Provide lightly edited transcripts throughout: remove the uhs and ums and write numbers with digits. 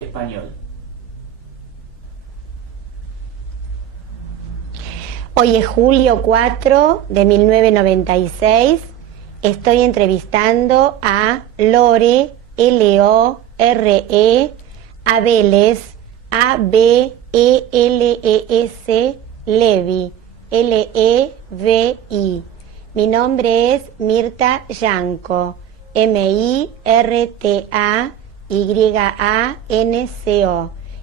Español. Hoy es julio 4 de 1996. Estoy entrevistando a Lore, L-O-R-E, Abeles, A-B-E-L-E-S, Levi, L-E-V-I. Mi nombre es Mirta Yanco, M-I-R-T-A-Y-A-N-C-O.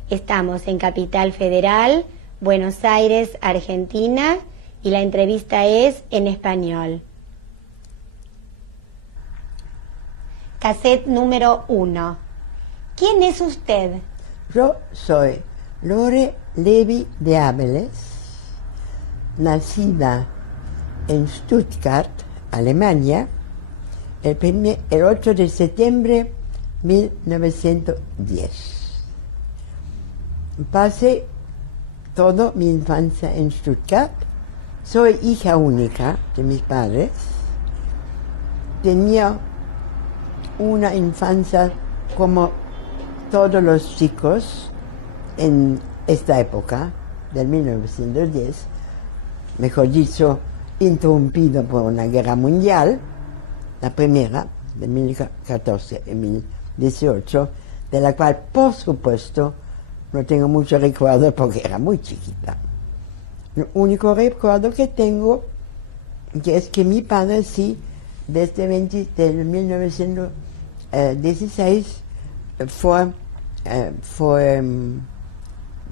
Estamos en Capital Federal, Buenos Aires, Argentina, y la entrevista es en español. Cassette número 1. ¿Quién es usted? Yo soy Lore Levi de Abeles, nacida en Stuttgart, Alemania, el 8 de septiembre de 1910. Pasé toda mi infancia en Stuttgart. Soy hija única de mis padres. Tenía una infancia como todos los chicos en esta época, del 1910, mejor dicho, interrumpido por una guerra mundial, la primera, de 1914 y 1918, de la cual, por supuesto, no tengo mucho recuerdo porque era muy chiquita. El único recuerdo que tengo que es que mi padre sí, desde 1916, fue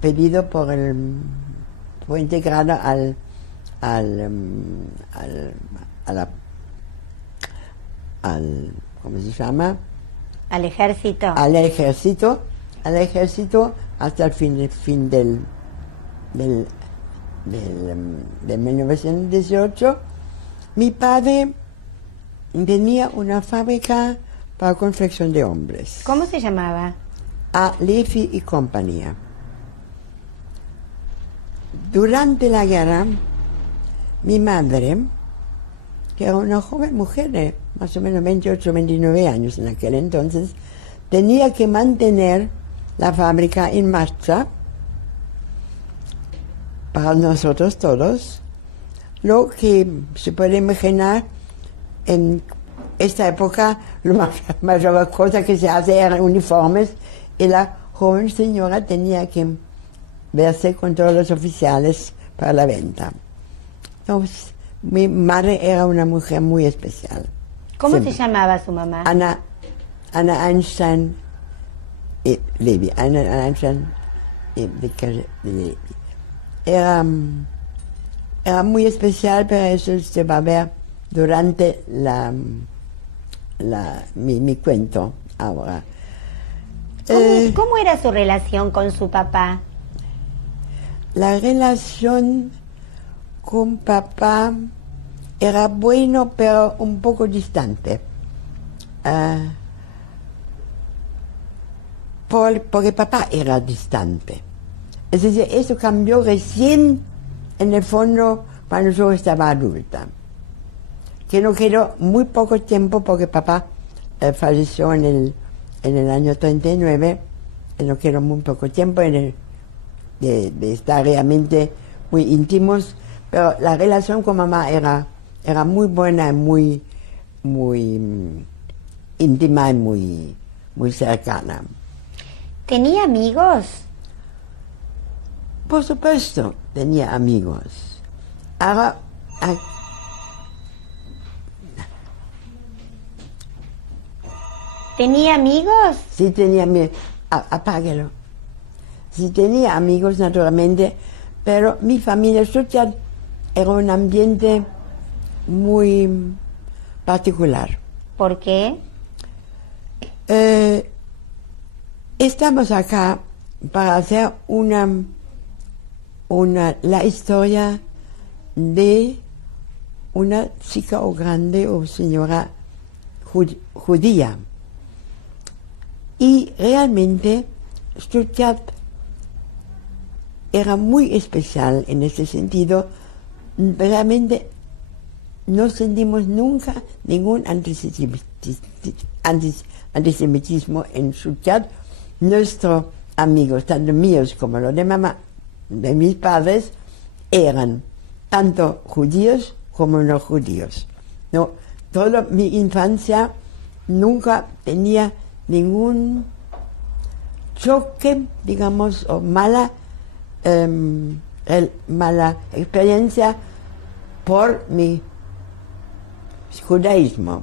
pedido fue integrado ¿cómo se llama? Al ejército. Al ejército hasta el fin del 1918. Mi padre tenía una fábrica para confección de hombres. ¿Cómo se llamaba? A Levi y compañía. Durante la guerra, mi madre, que era una joven mujer de más o menos 28 29 años en aquel entonces, tenía que mantener la fábrica en marcha para nosotros todos, lo que se puede imaginar en esta época. La mayor cosa que se hace eran uniformes, y la joven señora tenía que verse con todos los oficiales para la venta. Entonces, mi madre era una mujer muy especial. ¿Cómo Siempre. se llamaba su mamá? Anna Einstein Levi. Anna Einstein Levi. Era muy especial, pero eso se va a ver durante mi cuento ahora. ¿Cómo era su relación con su papá? La relación con papá era bueno, pero un poco distante. Porque papá era distante. Es decir, eso cambió recién, en el fondo, cuando yo estaba adulta. Que no quedó muy poco tiempo porque papá falleció en el año 39, y no quedó muy poco tiempo de estar realmente muy íntimos, pero la relación con mamá era muy buena y muy íntima y muy cercana. ¿Tenía amigos? Por supuesto, tenía amigos. Ahora, ¿Tenía amigos? sí tenía amigos. Apáguelo. Sí tenía amigos, naturalmente, pero mi familia Stuttgart era un ambiente muy particular. ¿Por qué? Estamos acá para hacer la historia de una chica o grande o señora judía. Y realmente Stuttgart era muy especial en ese sentido. Realmente no sentimos nunca ningún antisemitismo en Stuttgart, nuestros amigos, tanto míos como los de mamá, de mis padres, eran tanto judíos como no judíos. No, toda mi infancia nunca tenía ningún choque, digamos, o mala experiencia por mi judaísmo.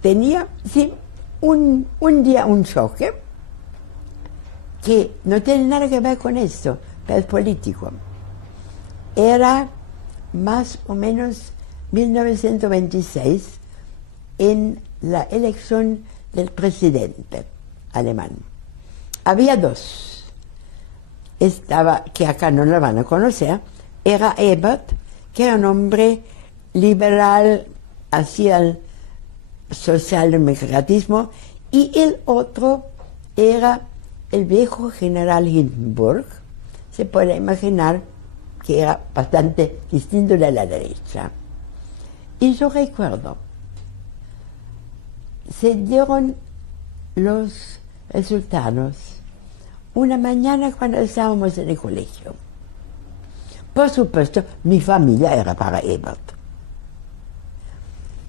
Tenía, sí, un día un choque que no tiene nada que ver con esto, pero es político. Era más o menos 1926 en la elección del presidente alemán. Había dos. Estaba, que acá no lo van a conocer, era Ebert, que era un hombre liberal hacia el socialdemocratismo, y el otro era el viejo general Hindenburg. Se puede imaginar que era bastante distinto de la derecha. Y yo recuerdo, se dieron los resultados una mañana cuando estábamos en el colegio. Por supuesto, mi familia era para Ebert.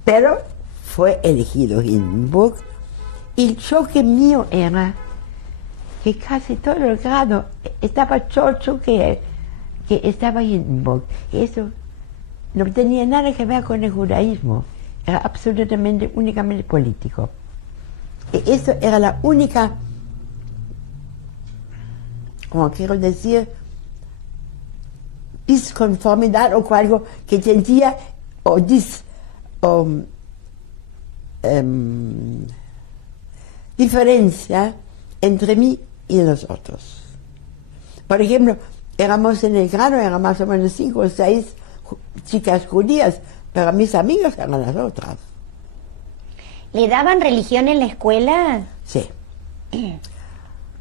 Pero fue elegido Hindenburg, y el choque mío era que casi todo el grado estaba chocho que estaba Hindenburg. Eso no tenía nada que ver con el judaísmo, era absolutamente, únicamente político. Y eso era la única, como quiero decir, disconformidad o algo que sentía, diferencia entre mí y los otros. Por ejemplo, éramos en el grado, eran más o menos 5 o 6 chicas judías, pero mis amigas eran las otras. ¿Le daban religión en la escuela? Sí.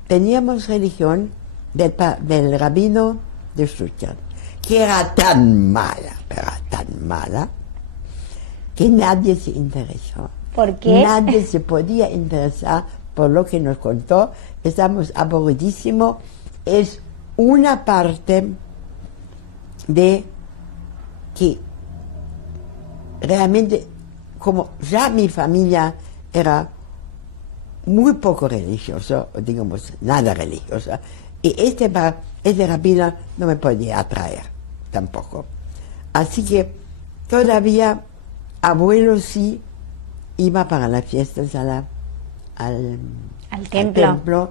Teníamos religión del rabino de Stuttgart, que era tan mala, que nadie se interesó. ¿Por qué? Nadie se podía interesar por lo que nos contó. Estamos aburridísimos. Es una parte de que realmente, como ya mi familia era muy poco religiosa, digamos nada religiosa, y este rabino no me podía atraer tampoco. Así que todavía abuelo sí iba para las fiestas al templo.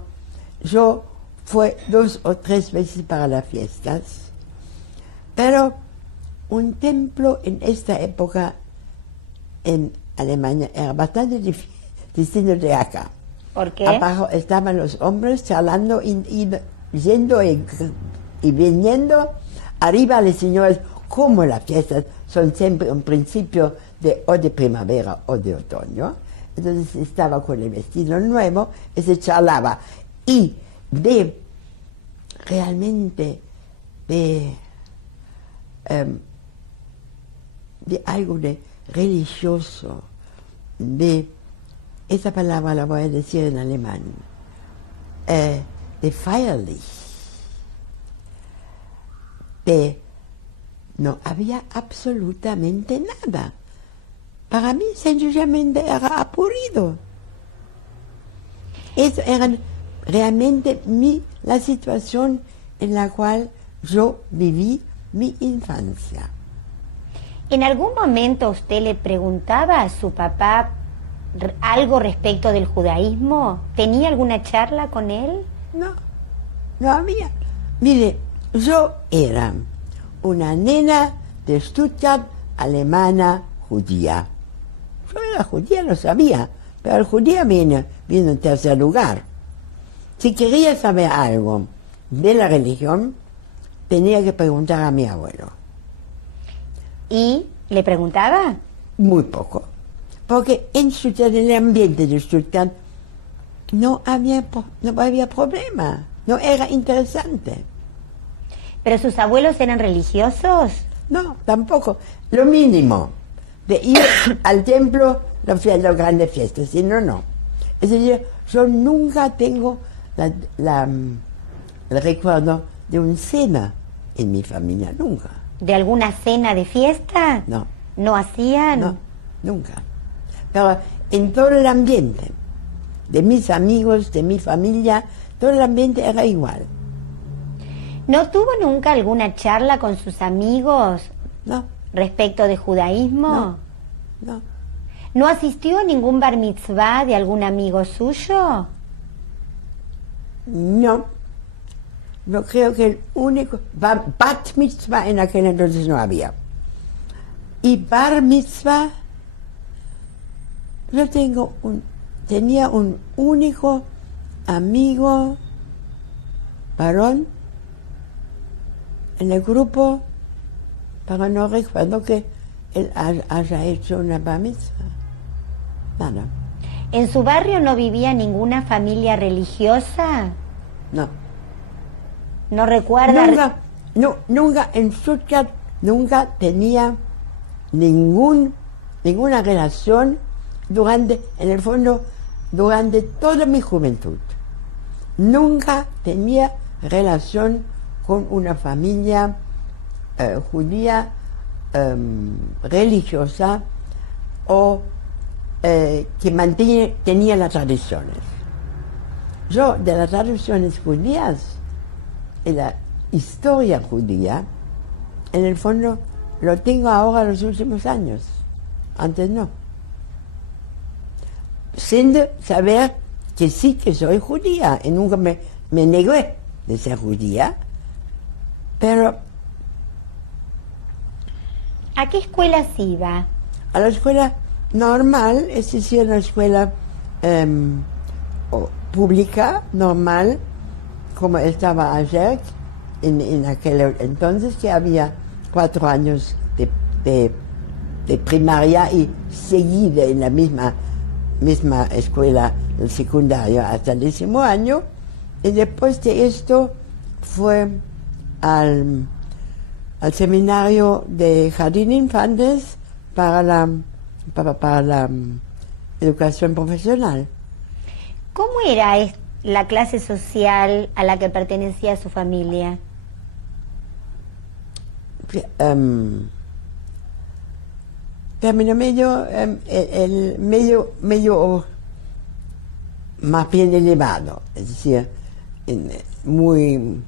Yo fui 2 o 3 veces para las fiestas, pero un templo en esta época en Alemania era bastante distinto de acá. ¿Por qué? Abajo estaban los hombres charlando y yendo y viniendo. Arriba las señoras, como las fiestas son siempre un principio o de primavera o de otoño, entonces estaba con el vestido nuevo y se charlaba. Y realmente de algo de religioso, esa palabra la voy a decir en alemán, de feierlich, no había absolutamente nada. Para mí sencillamente era aburrido. Eso era realmente la situación en la cual yo viví mi infancia. ¿En algún momento usted le preguntaba a su papá algo respecto del judaísmo? ¿Tenía alguna charla con él? No había. Mire, yo era una nena de Stuttgart, alemana, judía. Yo era judía, lo sabía, pero el judía vino en tercer lugar. Si quería saber algo de la religión, tenía que preguntar a mi abuelo. ¿Y le preguntaba? Muy poco, porque en Stuttgart, en el ambiente de Stuttgart, no había problema, no era interesante. ¿Pero sus abuelos eran religiosos? No, tampoco. Lo mínimo de ir al templo, las grandes fiestas, si no. Es decir, yo nunca tengo el recuerdo de una cena en mi familia, nunca. ¿De alguna cena de fiesta? No. ¿No hacían? No, nunca. Pero en todo el ambiente, de mis amigos, de mi familia, todo el ambiente era igual. ¿No tuvo nunca alguna charla con sus amigos No, respecto de judaísmo? no. ¿No asistió a ningún bar mitzvah de algún amigo suyo? No. Yo creo que el único... Bat mitzvah en aquel entonces no había. Y bar mitzvah, yo tenía un único amigo varón en el grupo, pero no recuerdo que él haya hecho una bar mitzvah. Nada. ¿En su barrio no vivía ninguna familia religiosa? No. ¿No recuerda? Nunca en Stuttgart nunca tenía ninguna relación en el fondo, durante toda mi juventud. Nunca tenía relación con una familia judía religiosa o que tenía las tradiciones. Yo, de las tradiciones judías y la historia judía, en el fondo lo tengo ahora los últimos años. Antes no. Sin saber que sí que soy judía, y nunca me negué de ser judía, pero... ¿A qué escuelas iba? A la escuela normal, es decir, la escuela pública, normal, como estaba ayer, en aquel entonces, que había 4 años de primaria y seguida en la misma escuela, el secundario, hasta el 10º año, y después de esto fue al seminario de Jardín Infantes para la educación profesional. ¿Cómo era la clase social a la que pertenecía su familia? Término medio, el medio más bien elevado, es decir, muy...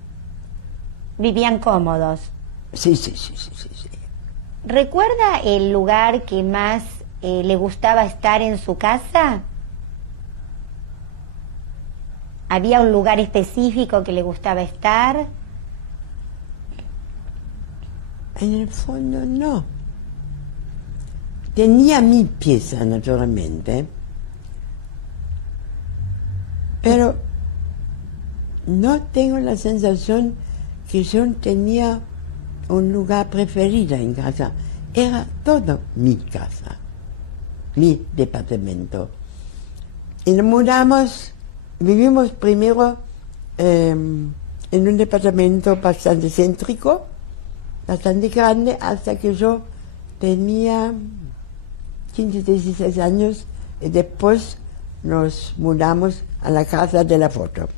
¿Vivían cómodos? Sí. ¿Recuerda el lugar que más le gustaba estar en su casa? ¿Había un lugar específico que le gustaba estar? En el fondo no. Tenía mi pieza, naturalmente, pero no tengo la sensación que yo tenía un lugar preferido en casa. Era todo mi casa, mi departamento. Y nos mudamos, vivimos primero en un departamento bastante céntrico, bastante grande, hasta que yo tenía 15, 16 años, y después nos mudamos a la Casa de la Foto,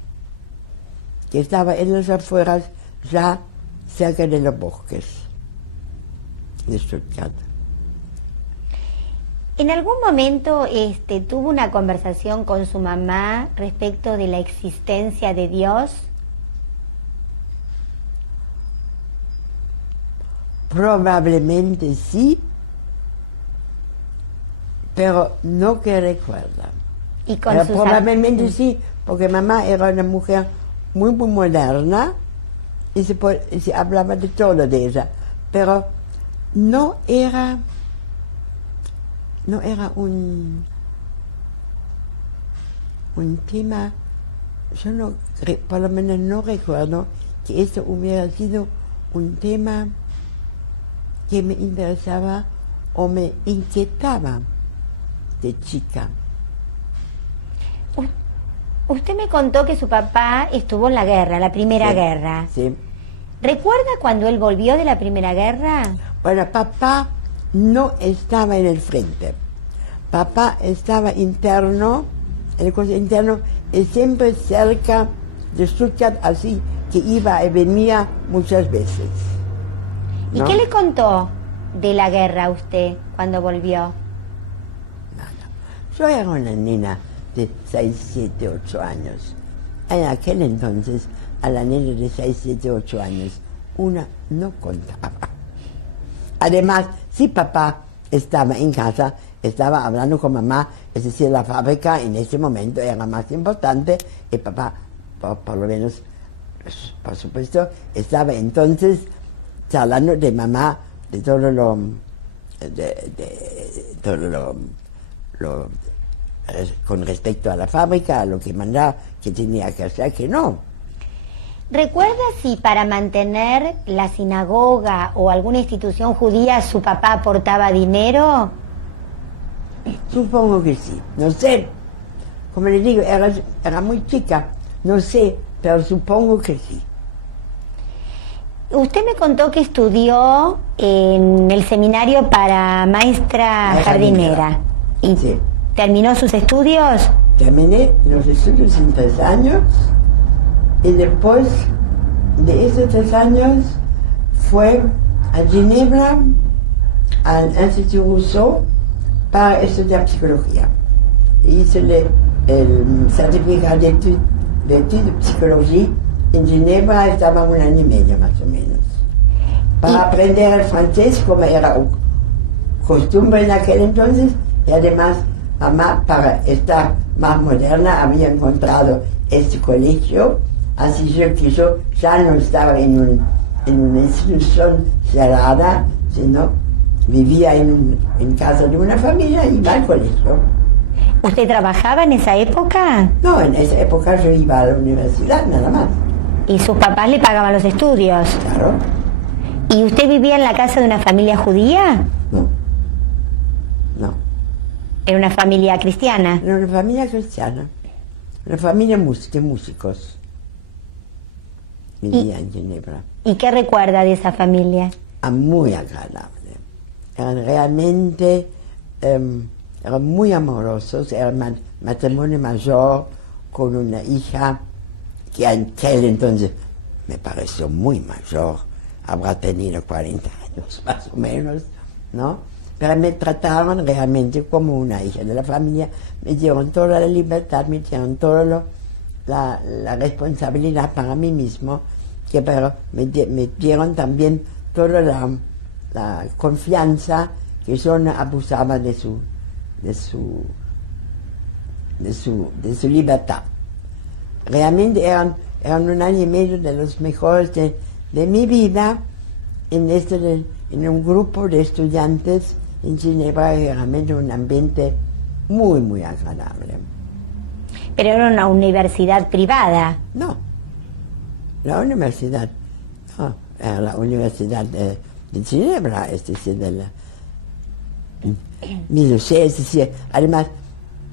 que estaba en las afueras, ya cerca de los bosques de Stuttgart. ¿En algún momento tuvo una conversación con su mamá respecto de la existencia de Dios? Probablemente sí, pero no que recuerda. ¿Y con Pero sus probablemente sí, porque mamá era una mujer muy moderna y se hablaba de todo de ella, pero no era un tema, yo no, por lo menos no recuerdo que esto hubiera sido un tema que me interesaba o me inquietaba de chica. Usted me contó que su papá estuvo en la guerra, la Primera Guerra. Sí. ¿Recuerda cuando él volvió de la Primera Guerra? Bueno, papá no estaba en el frente. Papá estaba interno, en el colegio interno, y siempre cerca de Stuttgart, así que iba y venía muchas veces. ¿Y ¿no? qué le contó de la guerra a usted cuando volvió? Yo era una nena de 6, 7, 8 años. En aquel entonces, a la nena de 6, 7, 8 años, una no contaba. Además, si papá estaba en casa, estaba hablando con mamá, es decir, la fábrica en ese momento era más importante, y papá, por lo menos, por supuesto, estaba entonces charlando de mamá, de todo lo... todo lo con respecto a la fábrica, a lo que mandaba, que tenía que hacer, que no. ¿Recuerda si para mantener la sinagoga o alguna institución judía su papá aportaba dinero? Supongo que sí, no sé. Como le digo, era muy chica, no sé, pero supongo que sí. Usted me contó que estudió en el seminario para maestra jardinera. ¿Y sí. terminó sus estudios? Terminé los estudios en 3 años y después de esos 3 años fue a Ginebra, al Instituto Rousseau, para estudiar psicología. Hice el certificado de études de psicología en Ginebra, estaba 1 año y medio más o menos. Para aprender el francés, como era costumbre en aquel entonces, y además mamá, para estar más moderna, había encontrado este colegio, así que yo ya no estaba en una institución cerrada, sino vivía en casa de una familia y iba al colegio. ¿Usted trabajaba en esa época? No, en esa época yo iba a la universidad nada más. ¿Y sus papás le pagaban los estudios? Claro. ¿Y usted vivía en la casa de una familia judía? No. No. ¿Era una familia cristiana? Era una familia cristiana. Una familia de músicos. Vivía en Ginebra. ¿Y qué recuerda de esa familia? Muy agradable. Eran realmente, eran muy amorosos, era matrimonio mayor con una hija que en aquel entonces me pareció muy mayor, habrá tenido 40 años más o menos, ¿no? Pero me trataron realmente como una hija de la familia, me dieron toda la libertad, me dieron toda la responsabilidad para mí mismo, pero me dieron también toda la confianza, que yo no abusaba de su libertad. Realmente eran 1 año y medio de los mejores de mi vida en un grupo de estudiantes en Ginebra, realmente un ambiente muy, muy agradable. Pero era una universidad privada. No, la universidad, no, era la universidad de Ginebra, es decir, es decir, además,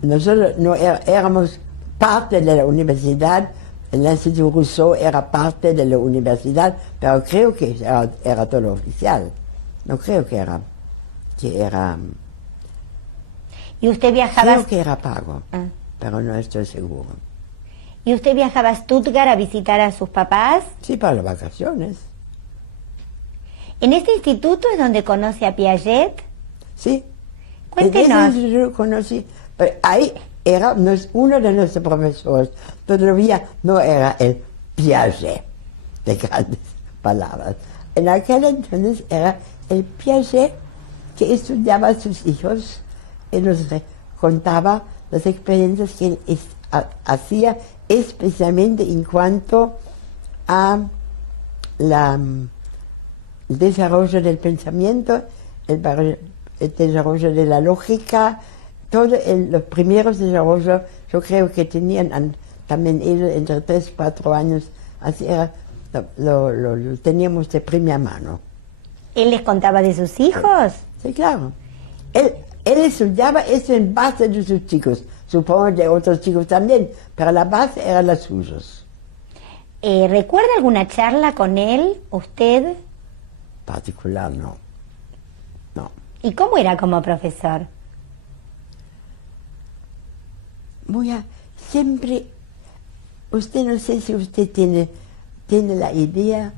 nosotros no éramos parte de la universidad, el Instituto Rousseau era parte de la universidad, pero creo que era todo oficial, no creo que era. ¿Y usted viajaba? Creo que era pago, pero no estoy seguro. ¿Y usted viajaba a Stuttgart a visitar a sus papás? Sí, para las vacaciones. ¿En este instituto es donde conoce a Piaget? Sí. Cuéntenos. Yo conocí, pero ahí era uno de nuestros profesores, todavía no era el Piaget, de grandes palabras. En aquel entonces era el Piaget que estudiaba a sus hijos y nos contaba las experiencias que él hacía, especialmente en cuanto a el desarrollo del pensamiento, el desarrollo de la lógica, todos los primeros desarrollos, yo creo que tenían también ellos entre 3 y 4 años, así era, lo teníamos de primera mano. ¿Él les contaba de sus hijos? Sí, claro. Él estudiaba eso en base de sus chicos, supongo de otros chicos también, pero la base era la suyos. ¿Recuerda alguna charla con él, usted? Particular, no. No. ¿Y cómo era como profesor? Siempre Usted no sé si usted tiene la idea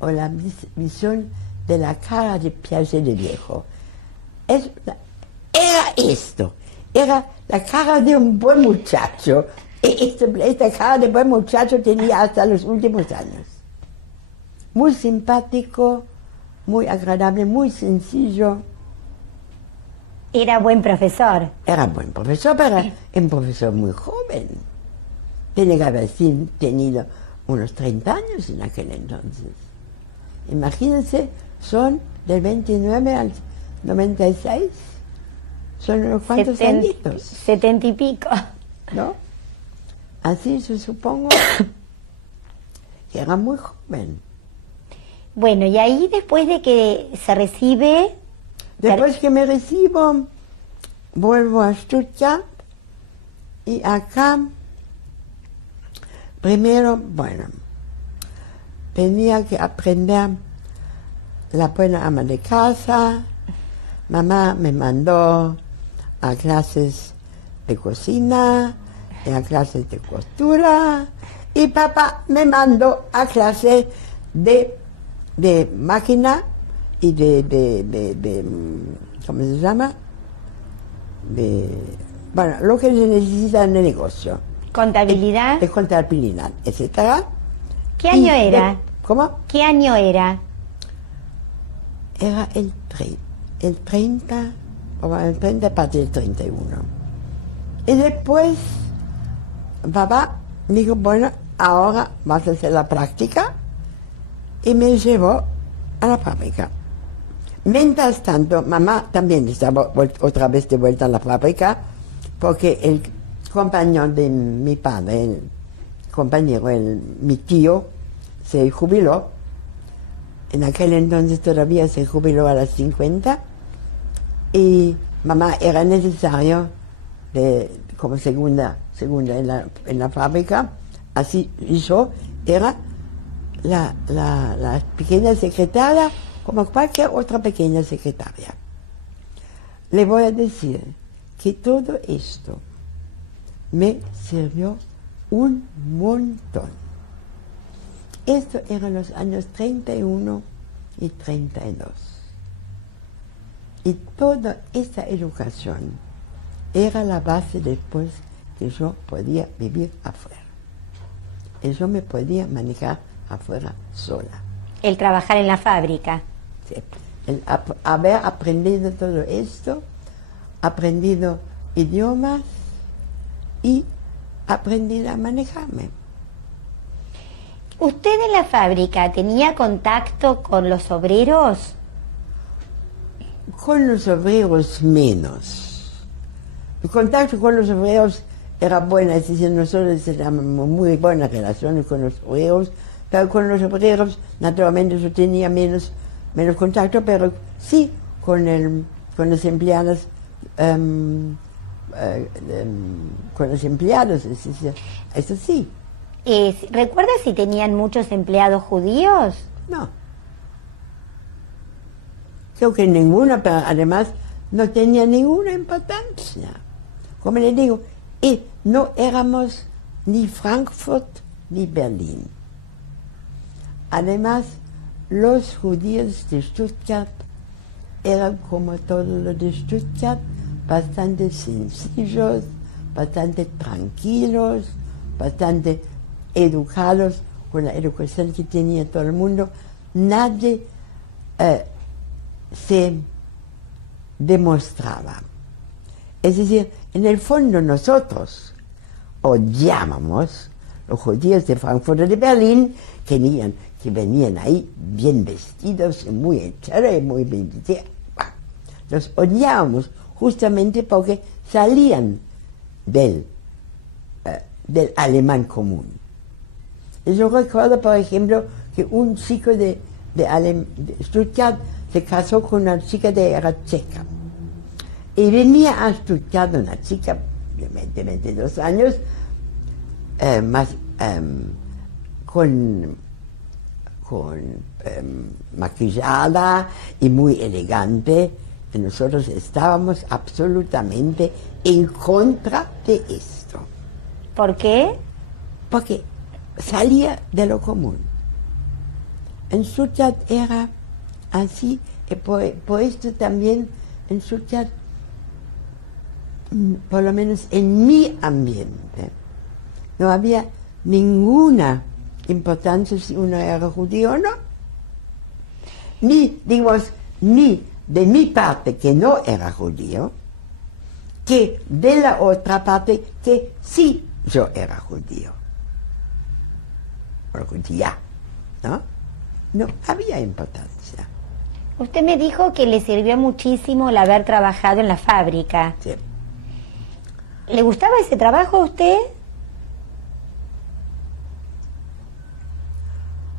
o la visión de la cara de Piaget de viejo. Era esto, era la cara de un buen muchacho. Esta cara de buen muchacho tenía hasta los últimos años. Muy simpático, muy agradable, muy sencillo. Era buen profesor. Era buen profesor, pero era un profesor muy joven. Tiene que haber tenido unos 30 años en aquel entonces. Imagínense, son del 29 al 96, son unos cuantos añitos. 70 y pico. ¿No? Así yo supongo que era muy joven. Bueno, y ahí después de que se recibe... Después que me recibo, vuelvo a Stuttgart y acá, primero, bueno, tenía que aprender la buena ama de casa. Mamá me mandó a clases de cocina, a clases de costura, y papá me mandó a clases de máquina y de ¿cómo se llama? Bueno, lo que se necesita en el negocio. Contabilidad. De contabilidad, etcétera. ¿Qué año era? ¿Cómo? ¿Qué año era? Era el 30, o el 30 parte del 31. Y después, papá dijo, bueno, ahora vas a hacer la práctica, y me llevó a la fábrica. Mientras tanto, mamá también estaba otra vez de vuelta a la fábrica, porque el compañero de mi padre, mi tío, se jubiló. En aquel entonces todavía se jubiló a los 50, y mamá era necesario como segunda en la fábrica, así, y yo era la pequeña secretaria, como cualquier otra pequeña secretaria. Le voy a decir que todo esto me sirvió un montón. Esto eran los años 31 y 32. Y toda esta educación era la base después que yo podía vivir afuera. Y yo me podía manejar afuera sola. El trabajar en la fábrica. Sí. El haber aprendido todo esto, aprendido idiomas y aprendido a manejarme. ¿Usted en la fábrica tenía contacto con los obreros? Con los obreros menos. El contacto con los obreros era bueno, es decir, nosotros teníamos muy buenas relaciones con los obreros, pero con los obreros, naturalmente, yo tenía menos contacto, pero sí con los empleados, con los empleados, es decir, eso sí. ¿Recuerda si tenían muchos empleados judíos? No. Creo que ninguna, pero además no tenía ninguna importancia. Como le digo, y no éramos ni Frankfurt ni Berlín. Además, los judíos de Stuttgart eran como todos los de Stuttgart, bastante sencillos, bastante tranquilos, bastante educados, con la educación que tenía todo el mundo. Nadie se demostraba. Es decir, en el fondo nosotros odiábamos los judíos de Frankfurt o de Berlín, que venían ahí bien vestidos, muy hechos, muy bien. Los odiábamos justamente porque salían del alemán común. Y yo recuerdo, por ejemplo, que un chico de Stuttgart se casó con una chica de era checa. Y venía a Stuttgart una chica de 22 años, con maquillada y muy elegante. Y nosotros estábamos absolutamente en contra de esto. ¿Por qué? porque salía de lo común. En Stuttgart era así, y por esto también en Stuttgart, por lo menos en mi ambiente, no había ninguna importancia si uno era judío o no. Ni, digamos, ni de mi parte que no era judío, que de la otra parte que sí yo era judío. O judía, ¿no? No había importancia. Usted me dijo que le sirvió muchísimo el haber trabajado en la fábrica. Sí. ¿Le gustaba ese trabajo a usted?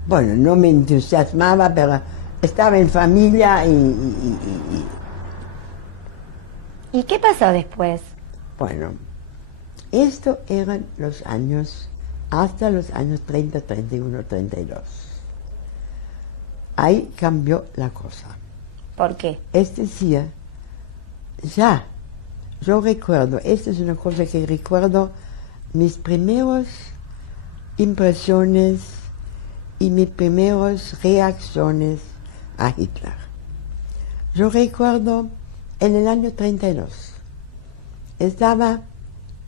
Bueno, no me entusiasmaba, pero estaba en familia ¿Y qué pasó después? bueno, esto eran los años, hasta los años 30, 31, 32. Ahí cambió la cosa. ¿Por qué? Es decir, ya, yo recuerdo, esta es una cosa que recuerdo, mis primeras impresiones y mis primeras reacciones a Hitler. Yo recuerdo en el año 32, estaba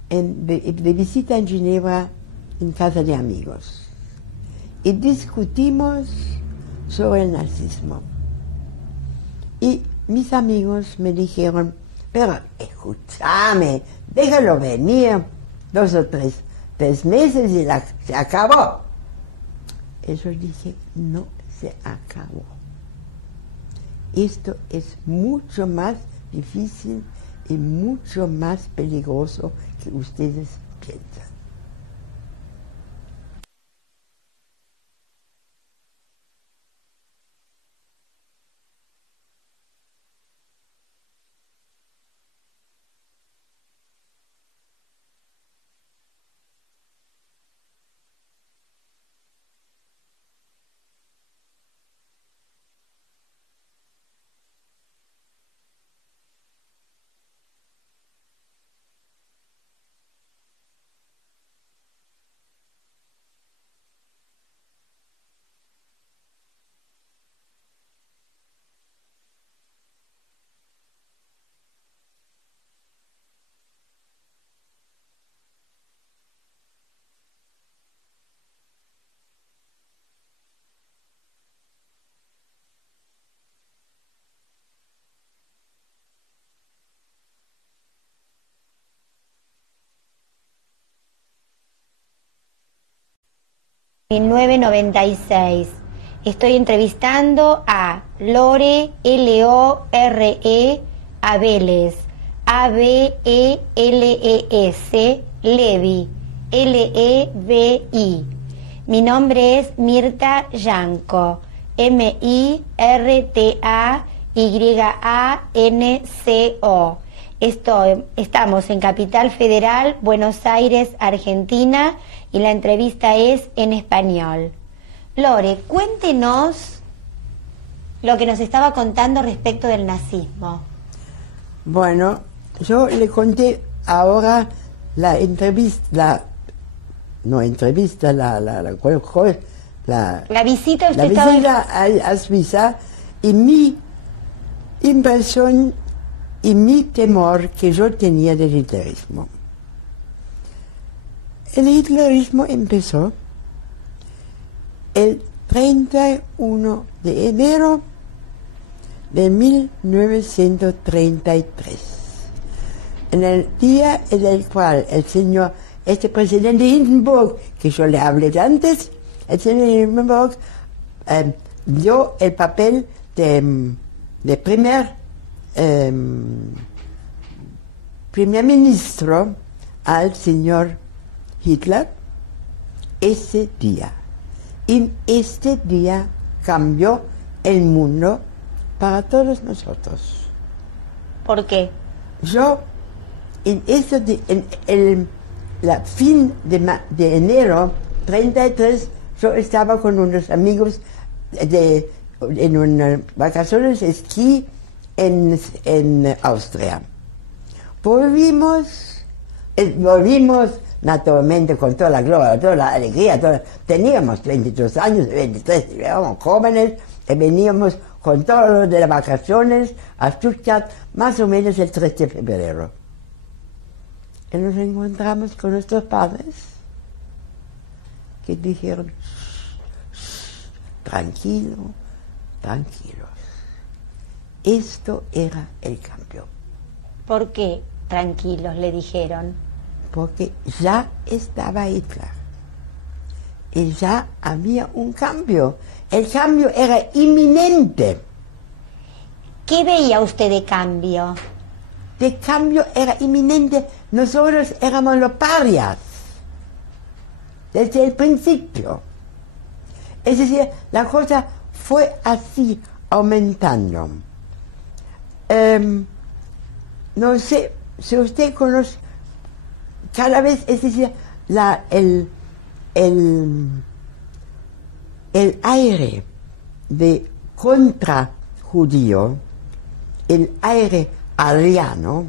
de visita en Ginebra en casa de amigos y discutimos sobre el nazismo. Y mis amigos me dijeron, pero escúchame, déjalo venir 2 o 3 meses y se acabó. Y yo dije, no se acabó. Esto es mucho más difícil y mucho más peligroso que ustedes piensan. En 1996 estoy entrevistando a Lore, L-O-R-E, Abeles, A-B-E-L-E-S, Levi, L-E-V-I. Mi nombre es Mirta Yanco, M-I-R-T-A-Y-A-N-C-O. Estamos en Capital Federal, Buenos Aires, Argentina, y la entrevista es en español. Lore, cuéntenos lo que nos estaba contando respecto del nazismo. Bueno, yo le conté ahora la entrevista, la visita, Usted la visita a Suiza y mi impresión y mi temor que yo tenía del hitlerismo. El hitlerismo empezó el 31 de enero de 1933, en el día en el cual este presidente Hindenburg, que yo le hablé antes, el señor Hindenburg dio el papel de primer ministro al señor Hitler ese día. Y este día cambió el mundo para todos nosotros. ¿Por qué? Yo, la fin de enero 33, yo estaba con unos amigos en unas vacaciones de esquí en Austria. Volvimos naturalmente con toda la gloria, toda la alegría. Teníamos 22 años, 23, éramos jóvenes y veníamos con todo lo de las vacaciones a Stuttgart, más o menos el 3 de febrero. Y nos encontramos con nuestros padres, que dijeron, tranquilo, tranquilos. Esto era el cambio. ¿Por qué tranquilos le dijeron? Porque ya estaba Hitler. Y ya había un cambio. El cambio era inminente. ¿Qué veía usted de cambio? El cambio era inminente. Nosotros éramos los parias. Desde el principio. Es decir, la cosa fue así, aumentando. No sé si usted conoce, cada vez, es decir, el aire de contra judío, el aire ariano,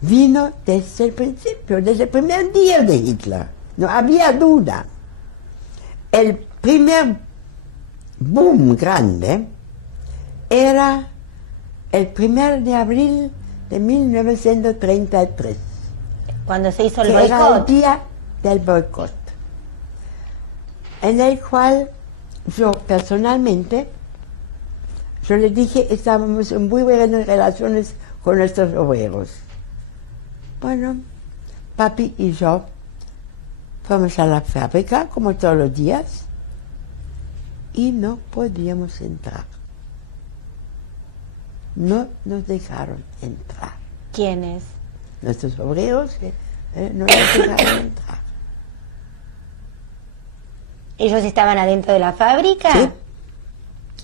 vino desde el principio, desde el primer día de Hitler. No había duda. El primer boom grande era el 1 de abril de 1933. Cuando se hizo el que era el boicot. día del boicot, en el cual yo personalmente, yo le dije, estábamos en muy buenas relaciones con nuestros obreros. Bueno, papi y yo fuimos a la fábrica, como todos los días, y no podíamos entrar. No nos dejaron entrar. ¿Quiénes? Nuestros obreros no nos dejaron entrar. ¿Ellos estaban adentro de la fábrica? Sí.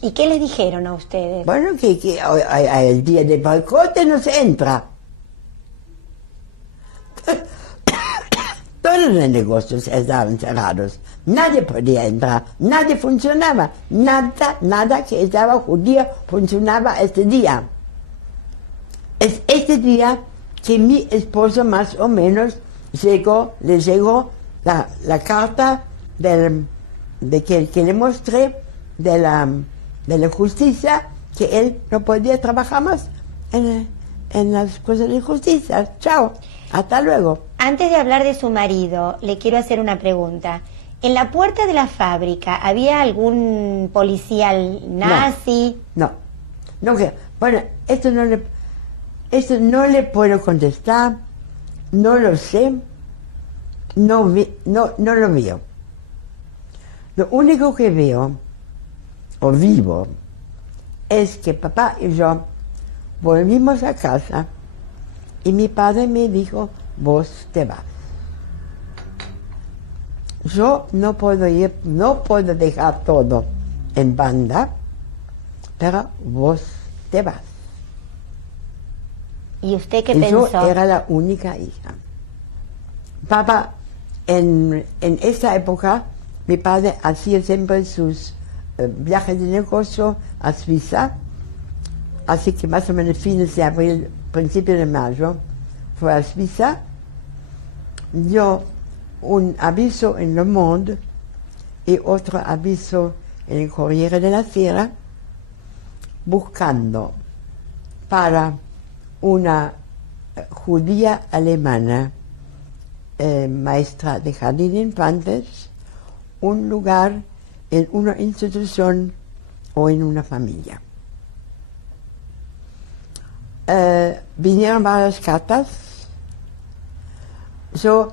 ¿Y qué les dijeron a ustedes? Bueno, que el día del boicot no se entra. Todos los negocios estaban cerrados. Nadie podía entrar, nadie funcionaba. Nada que estaba judío funcionaba este día. Es este día que mi esposo más o menos le llegó la carta que le mostré de la justicia, que él no podía trabajar más en las cosas de justicia. Chao, hasta luego. Antes de hablar de su marido, le quiero hacer una pregunta. ¿En la puerta de la fábrica había algún policial nazi? No. Bueno, esto no le puedo contestar, no lo sé, no lo veo. Lo único que veo, o vivo, es que papá y yo volvimos a casa y mi padre me dijo, vos te vas. Yo no puedo ir, no puedo dejar todo en banda, pero vos te vas. ¿Y usted qué Y pensó? yo era la única hija. Papá, en esa época, mi padre hacía siempre sus viajes de negocio a Suiza, así que más o menos fines de abril, principios de mayo, fue a Suiza, dio un aviso en Le Monde y otro aviso en el Corriere della Sera, buscando para una judía alemana, maestra de jardín de infantes, un lugar en una institución o en una familia. Vinieron varias cartas. Yo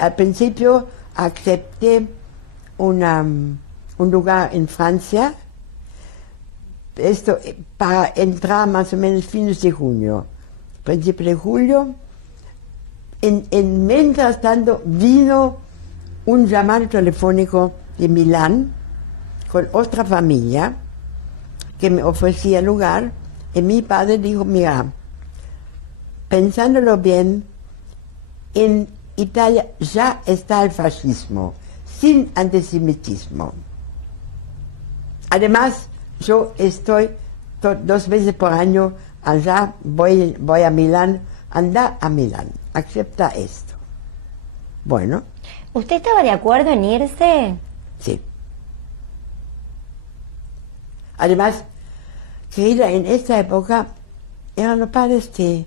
al principio acepté un lugar en Francia, esto para entrar más o menos fines de junio, principio de julio. Mientras tanto vino un llamado telefónico de Milán con otra familia que me ofrecía lugar, y mi padre dijo, mira, pensándolo bien, en Italia ya está el fascismo, sin antisemitismo. Además, yo estoy 2 veces por año allá, voy a Milán, anda a Milán, acepta esto. Bueno, ¿Usted estaba de acuerdo en irse? sí. Además, querida, en esta época eran los padres que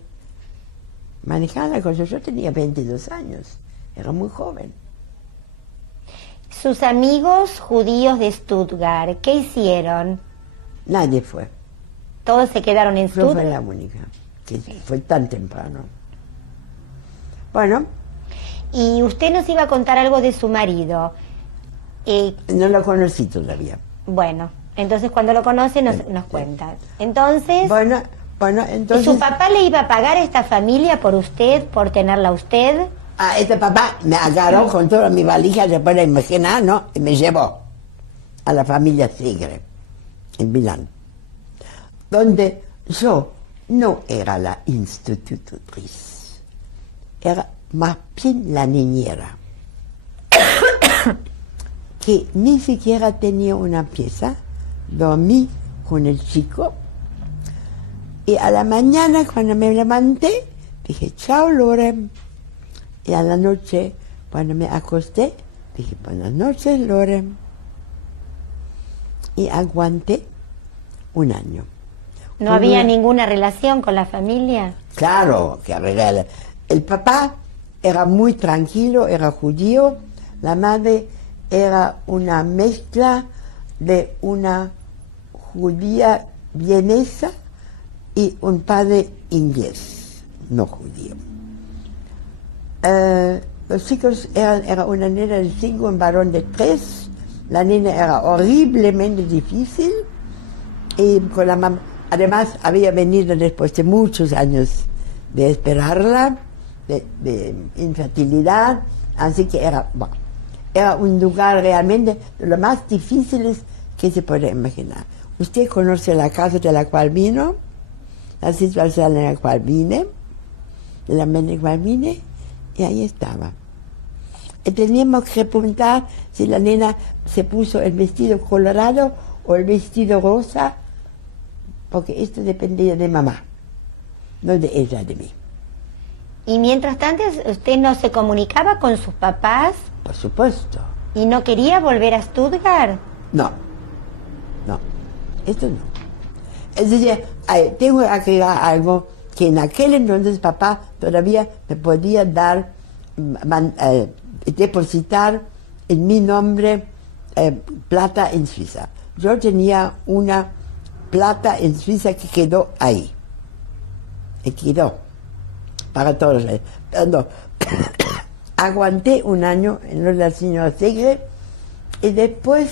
manejaban la cosa. Yo tenía 22 años, era muy joven. Sus amigos judíos de Stuttgart, ¿qué hicieron? Nadie fue. ¿Todos se quedaron en Yo fui Stuttgart? la única, que fue tan temprano. Bueno, Y usted nos iba a contar algo de su marido. no lo conocí todavía. Bueno, entonces cuando lo conoce nos cuenta. Entonces, Bueno, ¿y entonces... su papá le iba a pagar a esta familia por usted, por tenerla a usted? Este papá me agarró con toda mi valija, se puede imaginar, ¿no? Y me llevó a la familia Segre, en Milán, donde yo no era la institutriz, era más bien la niñera, que ni siquiera tenía una pieza. Dormí con el chico y a la mañana cuando me levanté dije chao Lore, y a la noche cuando me acosté dije buenas noches Lore, y aguanté un año. ¿No había ninguna relación con la familia? Claro que había. El papá era muy tranquilo, era judío, la madre era una mezcla de una judía vienesa y un padre inglés, no judío. Los chicos era una nena de 5, un varón de 3. La nena era horriblemente difícil y con la mamá. Además había venido después de muchos años de esperarla, de infertilidad, así que era un lugar realmente de lo más difíciles que se puede imaginar. Usted conoce la casa de la cual vino, la situación en la cual vine, la manera en la cual vine, y ahí estaba. Y teníamos que preguntar si la nena se puso el vestido colorado o el vestido rosa, porque esto dependía de mamá, no de ella, de mí. Y mientras tanto, ¿usted no se comunicaba con sus papás Por supuesto. y no quería volver a Stuttgart? No, esto no. Es decir, tengo que agregar algo que en aquel entonces papá todavía me podía dar, depositar en mi nombre plata en Suiza. Yo tenía una plata en Suiza que quedó ahí. Y quedó para todos. No. Aguanté un año en lo de la señora Segre y después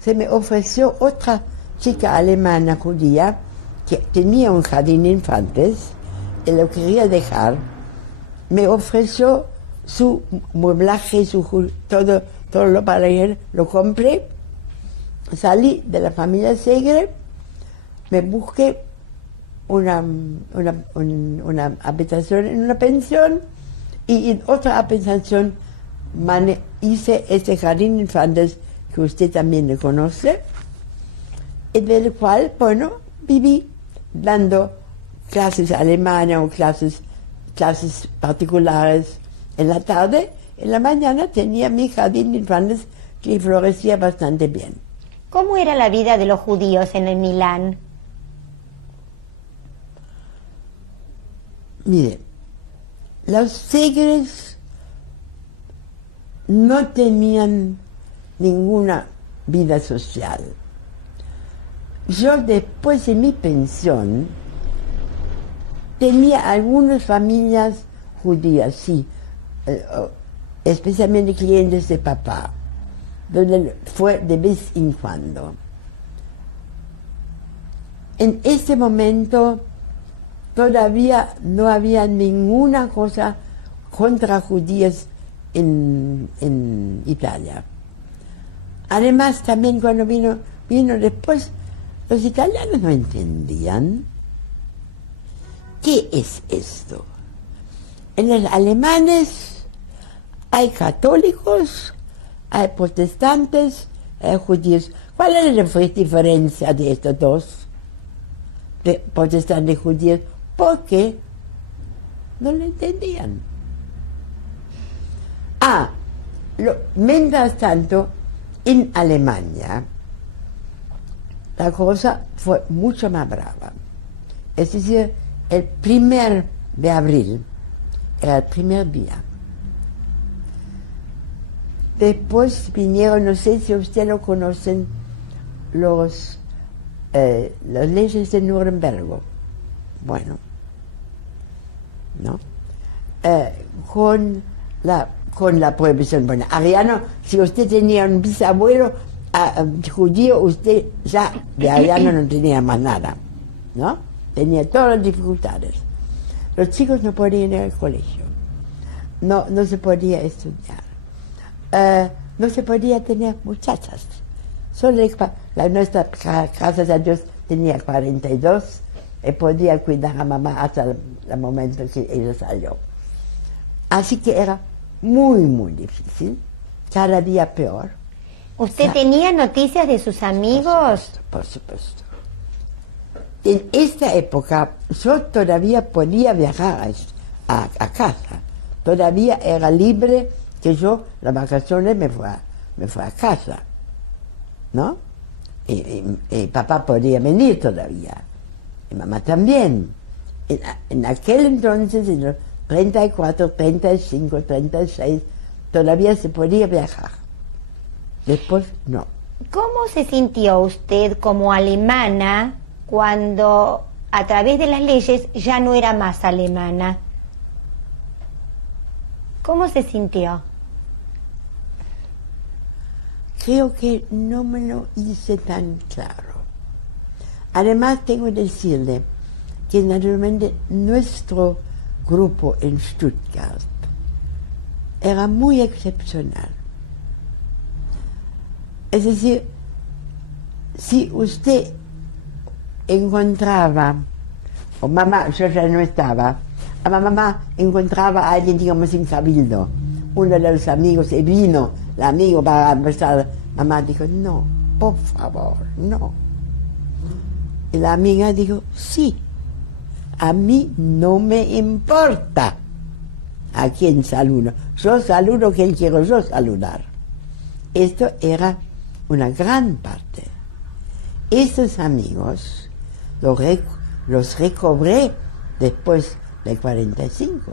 se me ofreció otra chica alemana judía que tenía un jardín de infantes y lo quería dejar. Me ofreció su mueblaje, todo lo para él, lo compré. Salí de la familia Segre, me busqué una habitación en una pensión y en otra habitación hice este jardín de infantes que usted también le conoce, y del cual, bueno, viví dando clases alemanas o clases particulares en la tarde. En la mañana tenía mi jardín de infantes que florecía bastante bien. ¿Cómo era la vida de los judíos en el Milán? Mire, los Segres no tenían ninguna vida social. Yo después de mi pensión tenía algunas familias judías, sí, especialmente clientes de papá, donde fue de vez en cuando. En ese momento todavía no había ninguna cosa contra judíos en Italia. Además, también cuando vino después, los italianos no entendían qué es esto. En los alemanes hay católicos, hay protestantes, hay judíos. ¿Cuál es la diferencia de estos dos? De protestantes y judíos, porque no lo entendían. Mientras tanto, en Alemania, la cosa fue mucho más brava. Es decir, el 1 de abril era el primer día. Después vinieron, no sé si ustedes lo conocen, las leyes de Nuremberg. Bueno, ¿no? Con la prohibición. Bueno, Ariano, si usted tenía un bisabuelo judío, usted ya de Ariano no tenía más nada, ¿no? Tenía todas las dificultades. Los chicos no podían ir al colegio, no se podía estudiar, no se podía tener muchachas. Solo nuestra, gracias a Dios, tenía 42 y podía cuidar a mamá hasta el momento que ella salió. Así que era muy, muy difícil, cada día peor. ¿Usted tenía noticias de sus amigos? Por supuesto. En esta época yo todavía podía viajar a casa. Todavía era libre que yo, las vacaciones, me fue a casa, ¿no? Y papá podía venir todavía. Y mamá también. En aquel entonces, en los 34, 35, 36, todavía se podía viajar. Después, no. ¿Cómo se sintió usted como alemana cuando a través de las leyes ya no era más alemana? ¿Cómo se sintió? Creo que no me lo hice tan claro. Además, tengo que decirle que naturalmente nuestro grupo en Stuttgart era muy excepcional. Es decir, si usted encontraba, o mamá, yo ya no estaba, a mamá encontraba a alguien, digamos, en Cabildo, uno de los amigos, y vino el amigo para empezar, mamá dijo, no, por favor, no. Y la amiga dijo, sí, a mí no me importa a quién saludo, yo saludo a quien quiero yo saludar. Esto era una gran parte. Estos amigos los recobré después del 45.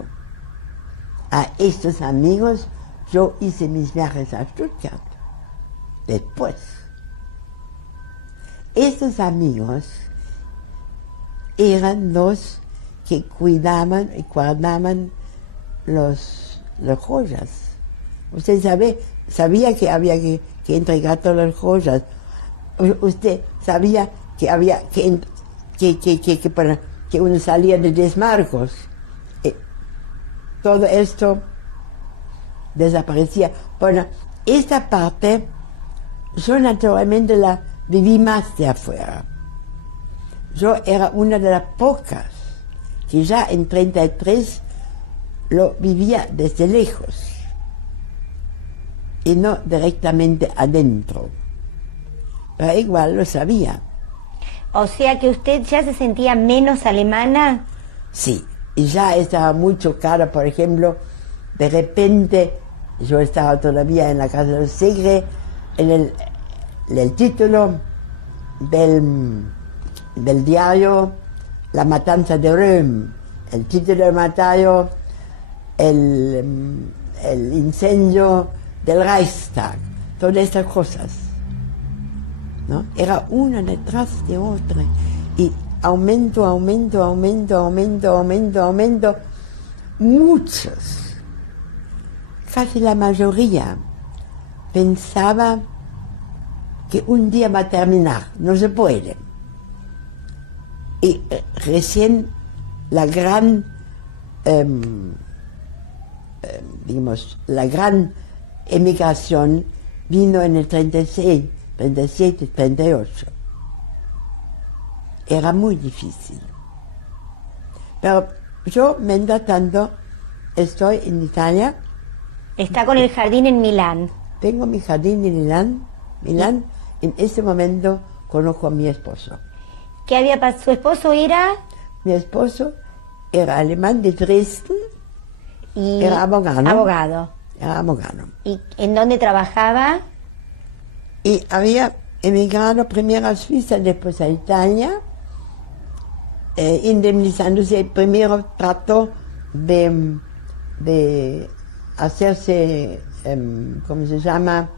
A estos amigos yo hice mis viajes a Stuttgart. Después. Estos amigos eran los que cuidaban y guardaban las joyas. Usted sabía que había que entregar todas las joyas. Usted sabía que había que uno salía de 10 marcos. Todo esto desaparecía. Bueno, esta parte yo naturalmente la viví más de afuera. Yo era una de las pocas que ya en 33 lo vivía desde lejos y no directamente adentro. Pero igual lo sabía. O sea que usted ya se sentía menos alemana. Sí, y ya estaba muy chocada, por ejemplo, de repente yo estaba todavía en la casa del Segre, en el título del diario La Matanza de Röhm, el título del Matayo, el incendio del Reichstag, todas estas cosas, ¿no? Era una detrás de otra y aumento, muchos, casi la mayoría, pensaba que un día va a terminar, no se puede. Y recién la gran, la gran emigración vino en el 36, 37, 38. Era muy difícil. Pero yo, mientras tanto, estoy en Italia. Está con el jardín en Milán. Tengo mi jardín en Milán. En este momento conozco a mi esposo. ¿Qué había pasado? ¿Su esposo era? Mi esposo era alemán de Dresden, y era abogado. era abogado. ¿Y en dónde trabajaba? Y había emigrado primero a Suiza, después a Italia, indemnizándose. Primero trató de hacerse, ¿cómo se llama?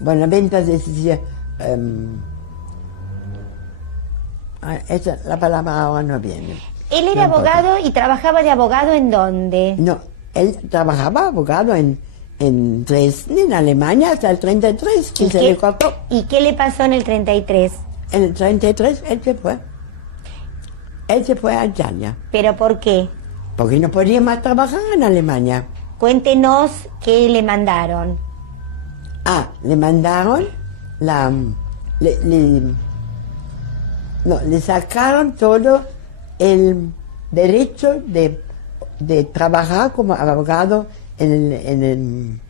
Bueno, ventas, es decir, la palabra ahora no viene. Él era No abogado importa. y trabajaba de abogado ¿en dónde? No, él trabajaba abogado en Dresden, en Alemania, hasta el 33, que se le cortó. ¿Y qué le pasó en el 33? En el 33 él se fue. Él se fue a Italia, ¿Pero por qué? porque no podía más trabajar en Alemania. Cuéntenos qué le mandaron. Le mandaron le sacaron todo el derecho de trabajar como abogado ¿En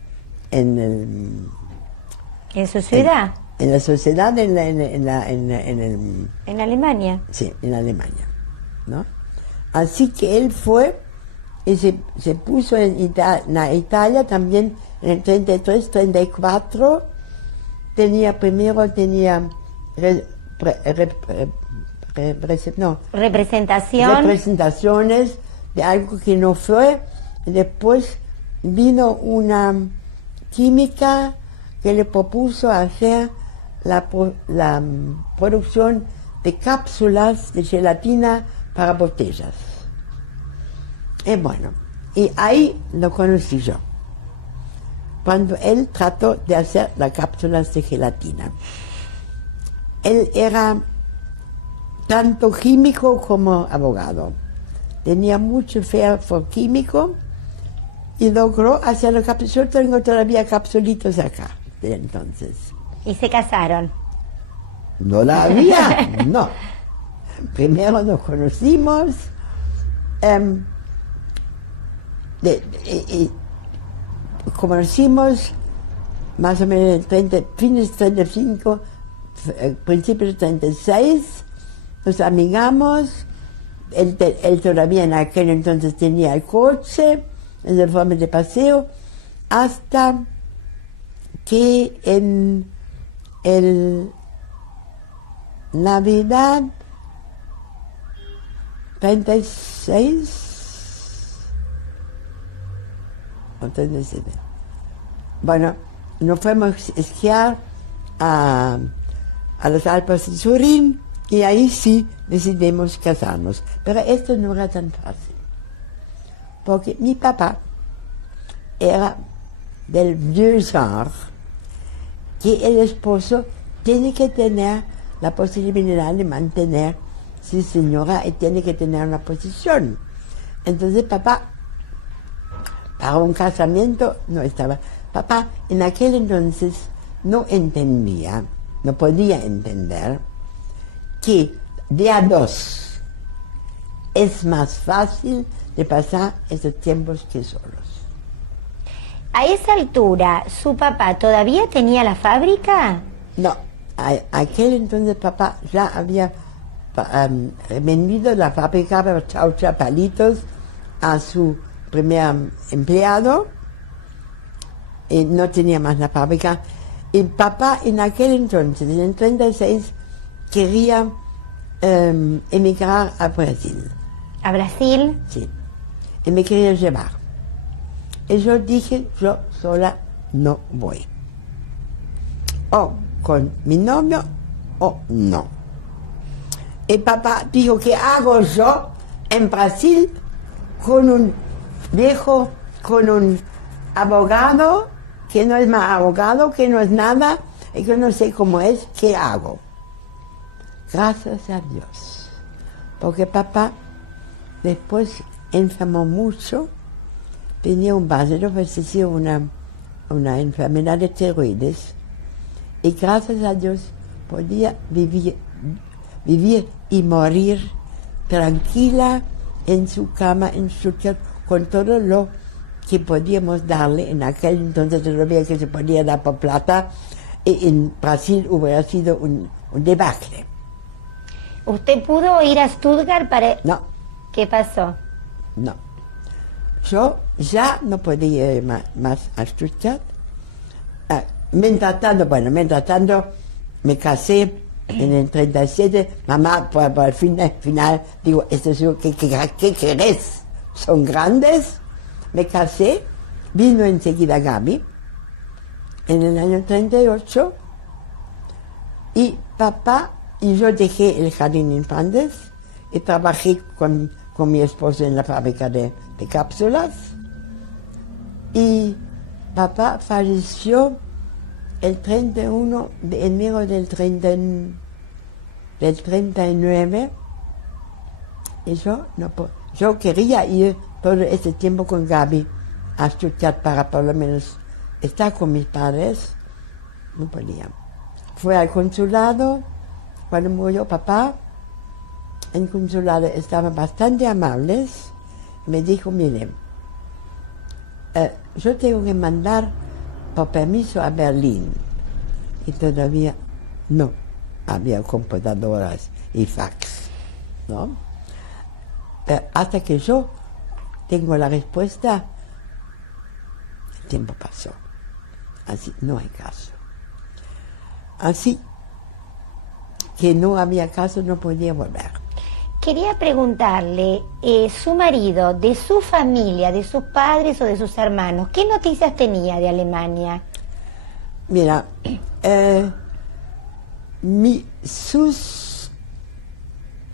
su ciudad? en la sociedad, ¿En Alemania? sí, en Alemania, ¿no? Así que él fue y se puso en Italia también en el 33, 34. Primero tenía representaciones de algo que no fue. Después vino una química que le propuso hacer la producción de cápsulas de gelatina para botellas. Y bueno, y ahí lo conocí yo, cuando él trató de hacer las cápsulas de gelatina. Él era tanto químico como abogado. Tenía mucho fe por químico y logró hacer las cápsulas. Yo tengo todavía capsulitos acá de entonces. ¿Y se casaron? No la había, no. Primero nos conocimos. Conocimos más o menos fines 35, principios 36, nos amigamos. Él todavía en aquel entonces tenía el coche, en forma de paseo, hasta que en el Navidad 36 o 37. Bueno, nos fuimos a esquiar a los Alpes de Turín y ahí sí decidimos casarnos. Pero esto no era tan fácil, porque mi papá era del vieux genre, que el esposo tiene que tener la posibilidad de mantener su señora y tiene que tener una posición. Entonces papá, para un casamiento no estaba. Papá en aquel entonces no entendía, no podía entender que de a dos es más fácil de pasar esos tiempos que solos. A esa altura, ¿su papá todavía tenía la fábrica? No, aquel entonces papá ya había vendido la fábrica de chaucha palitos a su primer empleado, y no tenía más la fábrica. Y papá en aquel entonces, en el 36, quería emigrar a Brasil. ¿A Brasil? Sí, y me quería llevar. Y yo dije, yo sola no voy. O con mi novio o no. Y papá dijo, ¿qué hago yo en Brasil con un viejo, con un abogado que no es más abogado, que no es nada, y que no sé cómo es? ¿Qué hago? Gracias a Dios, porque papá después enfermó mucho, tenía un bacilo, una enfermedad de tiroides, y gracias a Dios podía vivir y morir tranquila en su cama en Stuttgart, con todo lo que podíamos darle. En aquel entonces todavía que se podía dar por plata, y en Brasil hubiera sido un debacle. ¿Usted pudo ir a Stuttgart para...? No, ¿Qué pasó? no. Yo ya no podía ir más a Stuttgart. Mientras tanto me casé en el 37. Mamá, por el final, digo, ¿qué querés? ¿Son grandes? Me casé, vino enseguida Gaby, en el año 38, y papá y yo dejé el jardín infantes y trabajé con mi esposo en la fábrica de cápsulas, y papá falleció el 31 de enero del 39, y yo quería ir todo ese tiempo con Gaby a Stuttgart para por lo menos estar con mis padres. No podía. Fue al consulado cuando murió papá. En el consulado estaban bastante amables. Me dijo, mire, yo tengo que mandar por permiso a Berlín. Y todavía no había computadoras y fax, ¿no? Hasta que yo tengo la respuesta, el tiempo pasó. Así, no hay caso. Así que no había caso, no podía volver. Quería preguntarle, su marido, de su familia, de sus padres o de sus hermanos, ¿qué noticias tenía de Alemania? Mira, sus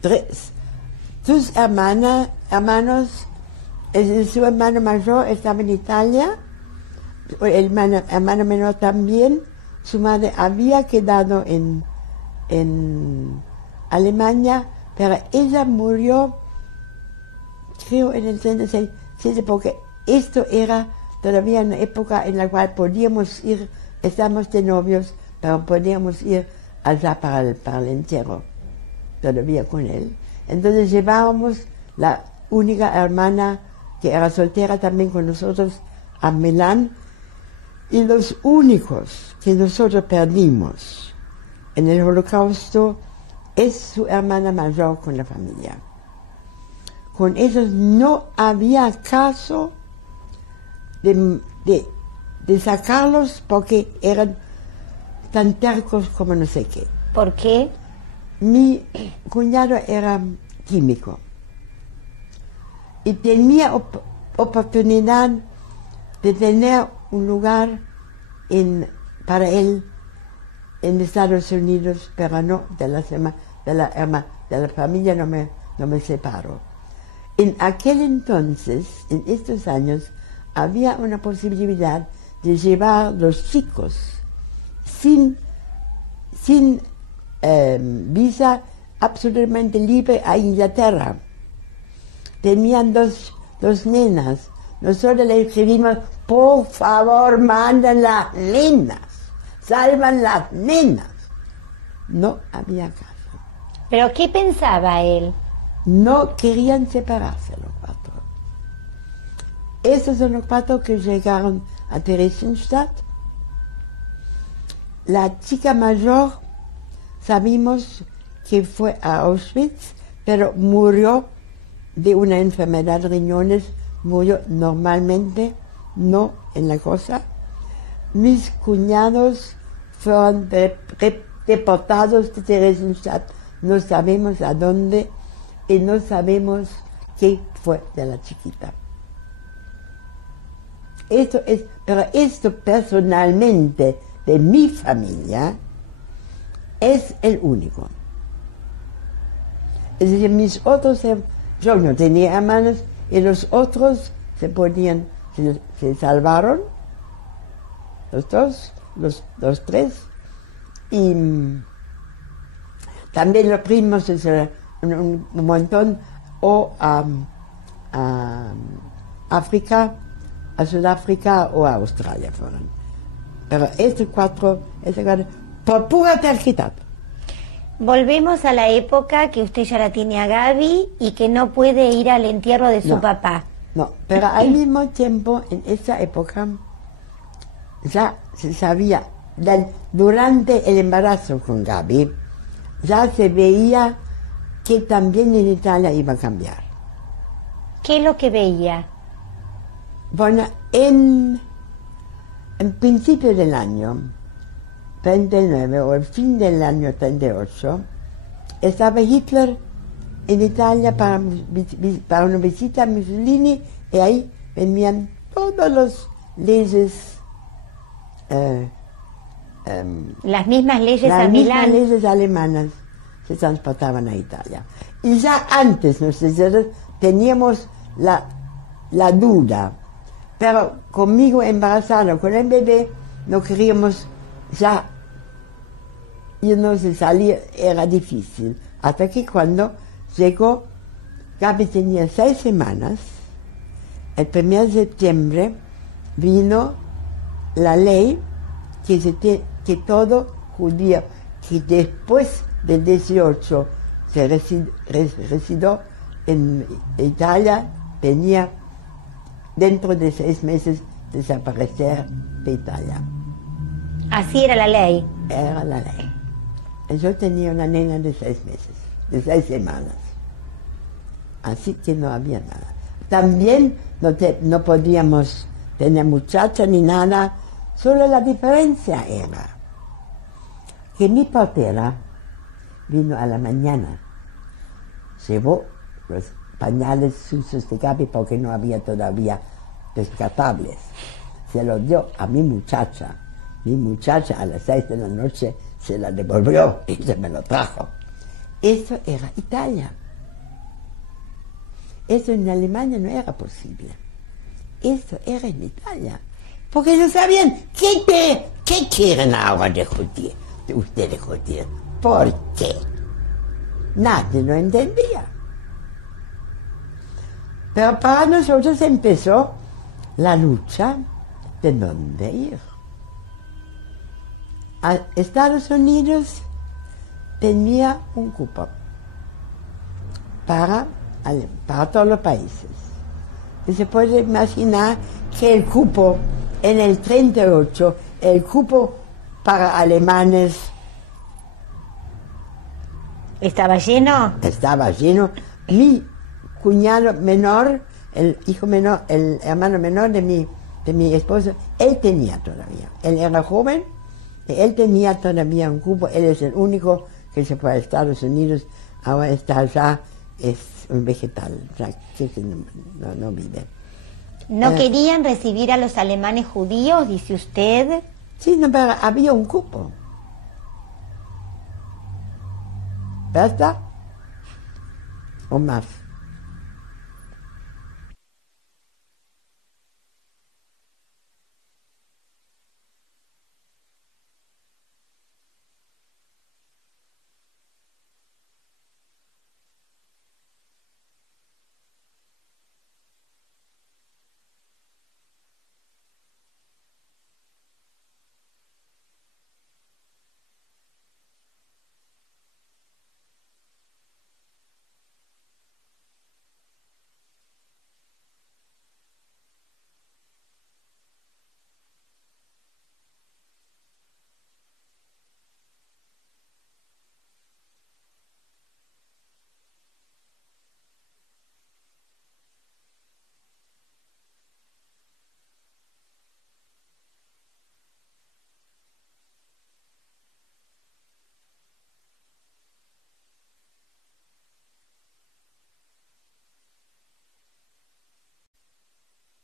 hermanos, su hermano mayor estaba en Italia, el hermano menor también. Su madre había quedado en Alemania, pero ella murió, creo, en el 36, porque esto era todavía una época en la cual podíamos ir, estábamos de novios, pero podíamos ir allá para el entierro, todavía con él. Entonces llevábamos la única hermana que era soltera también con nosotros a Milán, y los únicos que nosotros perdimos en el Holocausto es su hermana mayor con la familia. Con ellos no había caso de sacarlos porque eran tan tercos como no sé qué. ¿Por qué? Mi cuñado era químico y tenía oportunidad de tener un lugar para él en Estados Unidos, pero no de la familia, no me separo. En aquel entonces, en estos años, había una posibilidad de llevar los chicos sin visa, absolutamente libre, a Inglaterra. Tenían dos nenas. Nosotros le escribimos, por favor, mandan las nenas, salvan las nenas. No había caso. ¿Pero qué pensaba él? No querían separarse los cuatro. Estos son los cuatro que llegaron a Theresienstadt. La chica mayor, sabemos que fue a Auschwitz, pero murió de una enfermedad de riñones, murió normalmente, no en la cosa. Mis cuñados fueron deportados de Theresienstadt, no sabemos a dónde y no sabemos qué fue de la chiquita. Pero esto personalmente de mi familia es el único. Es decir, mis otros, yo no tenía hermanos y los otros se salvaron, los dos, los tres, y también los primos, un montón, o a África, a Sudáfrica o a Australia fueron. Pero estos cuatro, por pura terquedad. Volvemos a la época que usted ya la tiene a Gaby y que no puede ir al entierro de su papá. No, pero al mismo tiempo, en esa época, ya se sabía, durante el embarazo con Gaby, ya se veía que también en Italia iba a cambiar. ¿Qué es lo que veía? Bueno, en principio del año 39 o el fin del año 38, estaba Hitler en Italia para una visita a Mussolini y ahí venían todas las leyes, las mismas leyes a las mismas Milán. leyes alemanas se transportaban a Italia. Y ya antes nosotros teníamos la duda, pero conmigo embarazada, con el bebé, no queríamos ya irnos y salir, era difícil. Hasta que cuando llegó, Gaby tenía 6 semanas, el 1 de septiembre vino la ley que todo judío que después del 18 se residió en Italia tenía dentro de 6 meses desaparecer de Italia. Así era la ley. Era la ley. Yo tenía una nena de 6 meses, de 6 semanas. Así que no había nada. También no podíamos tener muchacha ni nada, solo la diferencia era que mi partera vino a la mañana, llevó los pañales sucios de Gaby porque no había todavía descartables. Se los dio a mi muchacha. Mi muchacha a las 6 de la noche se la devolvió y se me lo trajo. Eso era Italia. Eso en Alemania no era posible. Eso era en Italia. Porque no sabían qué quieren ahora de judíos, de ustedes judíos. ¿Por qué? Nadie lo entendía. Pero para nosotros empezó la lucha de dónde ir. A Estados Unidos tenía un cupo para todos los países. Y se puede imaginar que el cupo en el 38, el cupo para alemanes ¿Estaba lleno? estaba lleno. Mi cuñado menor, el hijo menor, el hermano menor de mi esposo, él tenía todavía. Él era joven, y él tenía todavía un cupo. Él es el único que se fue a Estados Unidos. Ahora está allá, es un vegetal, o sea, que no vive. ¿No querían recibir a los alemanes judíos, dice usted? Sí, no, pero había un cupo. ¿Verdad? O más.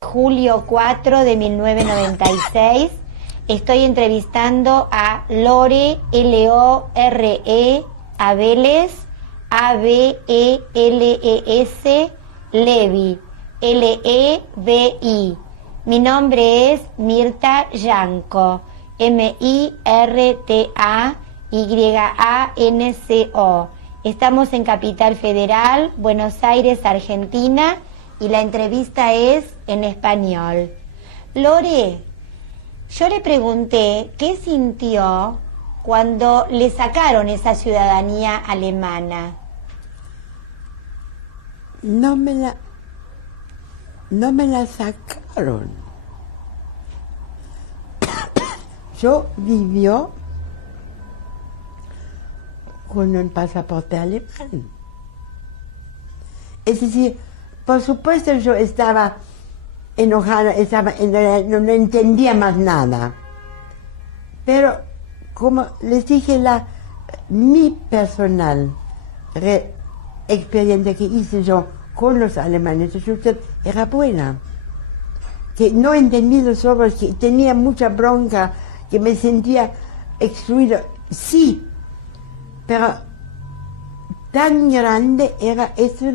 Julio 4 de 1996. Estoy entrevistando a Lore, L-O-R-E, Abeles, A-B-E-L-E-S, Levi, L-E-V-I. Mi nombre es Mirta Yanco, M-I-R-T-A-Y-A-N-C-O. Estamos en Capital Federal, Buenos Aires, Argentina, y la entrevista es en español. Lore, yo le pregunté qué sintió cuando le sacaron esa ciudadanía alemana. No me la sacaron. Yo vivió con un pasaporte alemán. Es decir, por supuesto yo estaba enojada, no entendía más nada. Pero, como les dije, mi personal experiencia que hice yo con los alemanes de Stuttgart era buena. Que no entendí los otros, que tenía mucha bronca, que me sentía excluido. Sí, pero tan grande era, eso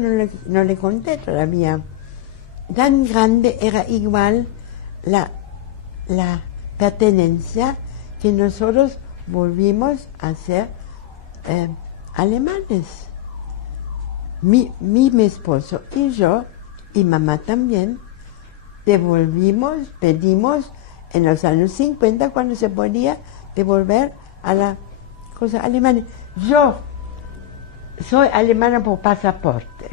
no le conté todavía, tan grande era igual la pertenencia que nosotros volvimos a ser alemanes. Mi esposo y yo, y mamá también, pedimos en los años 50, cuando se podía, devolver a la cosa alemana. Yo soy alemana por pasaporte.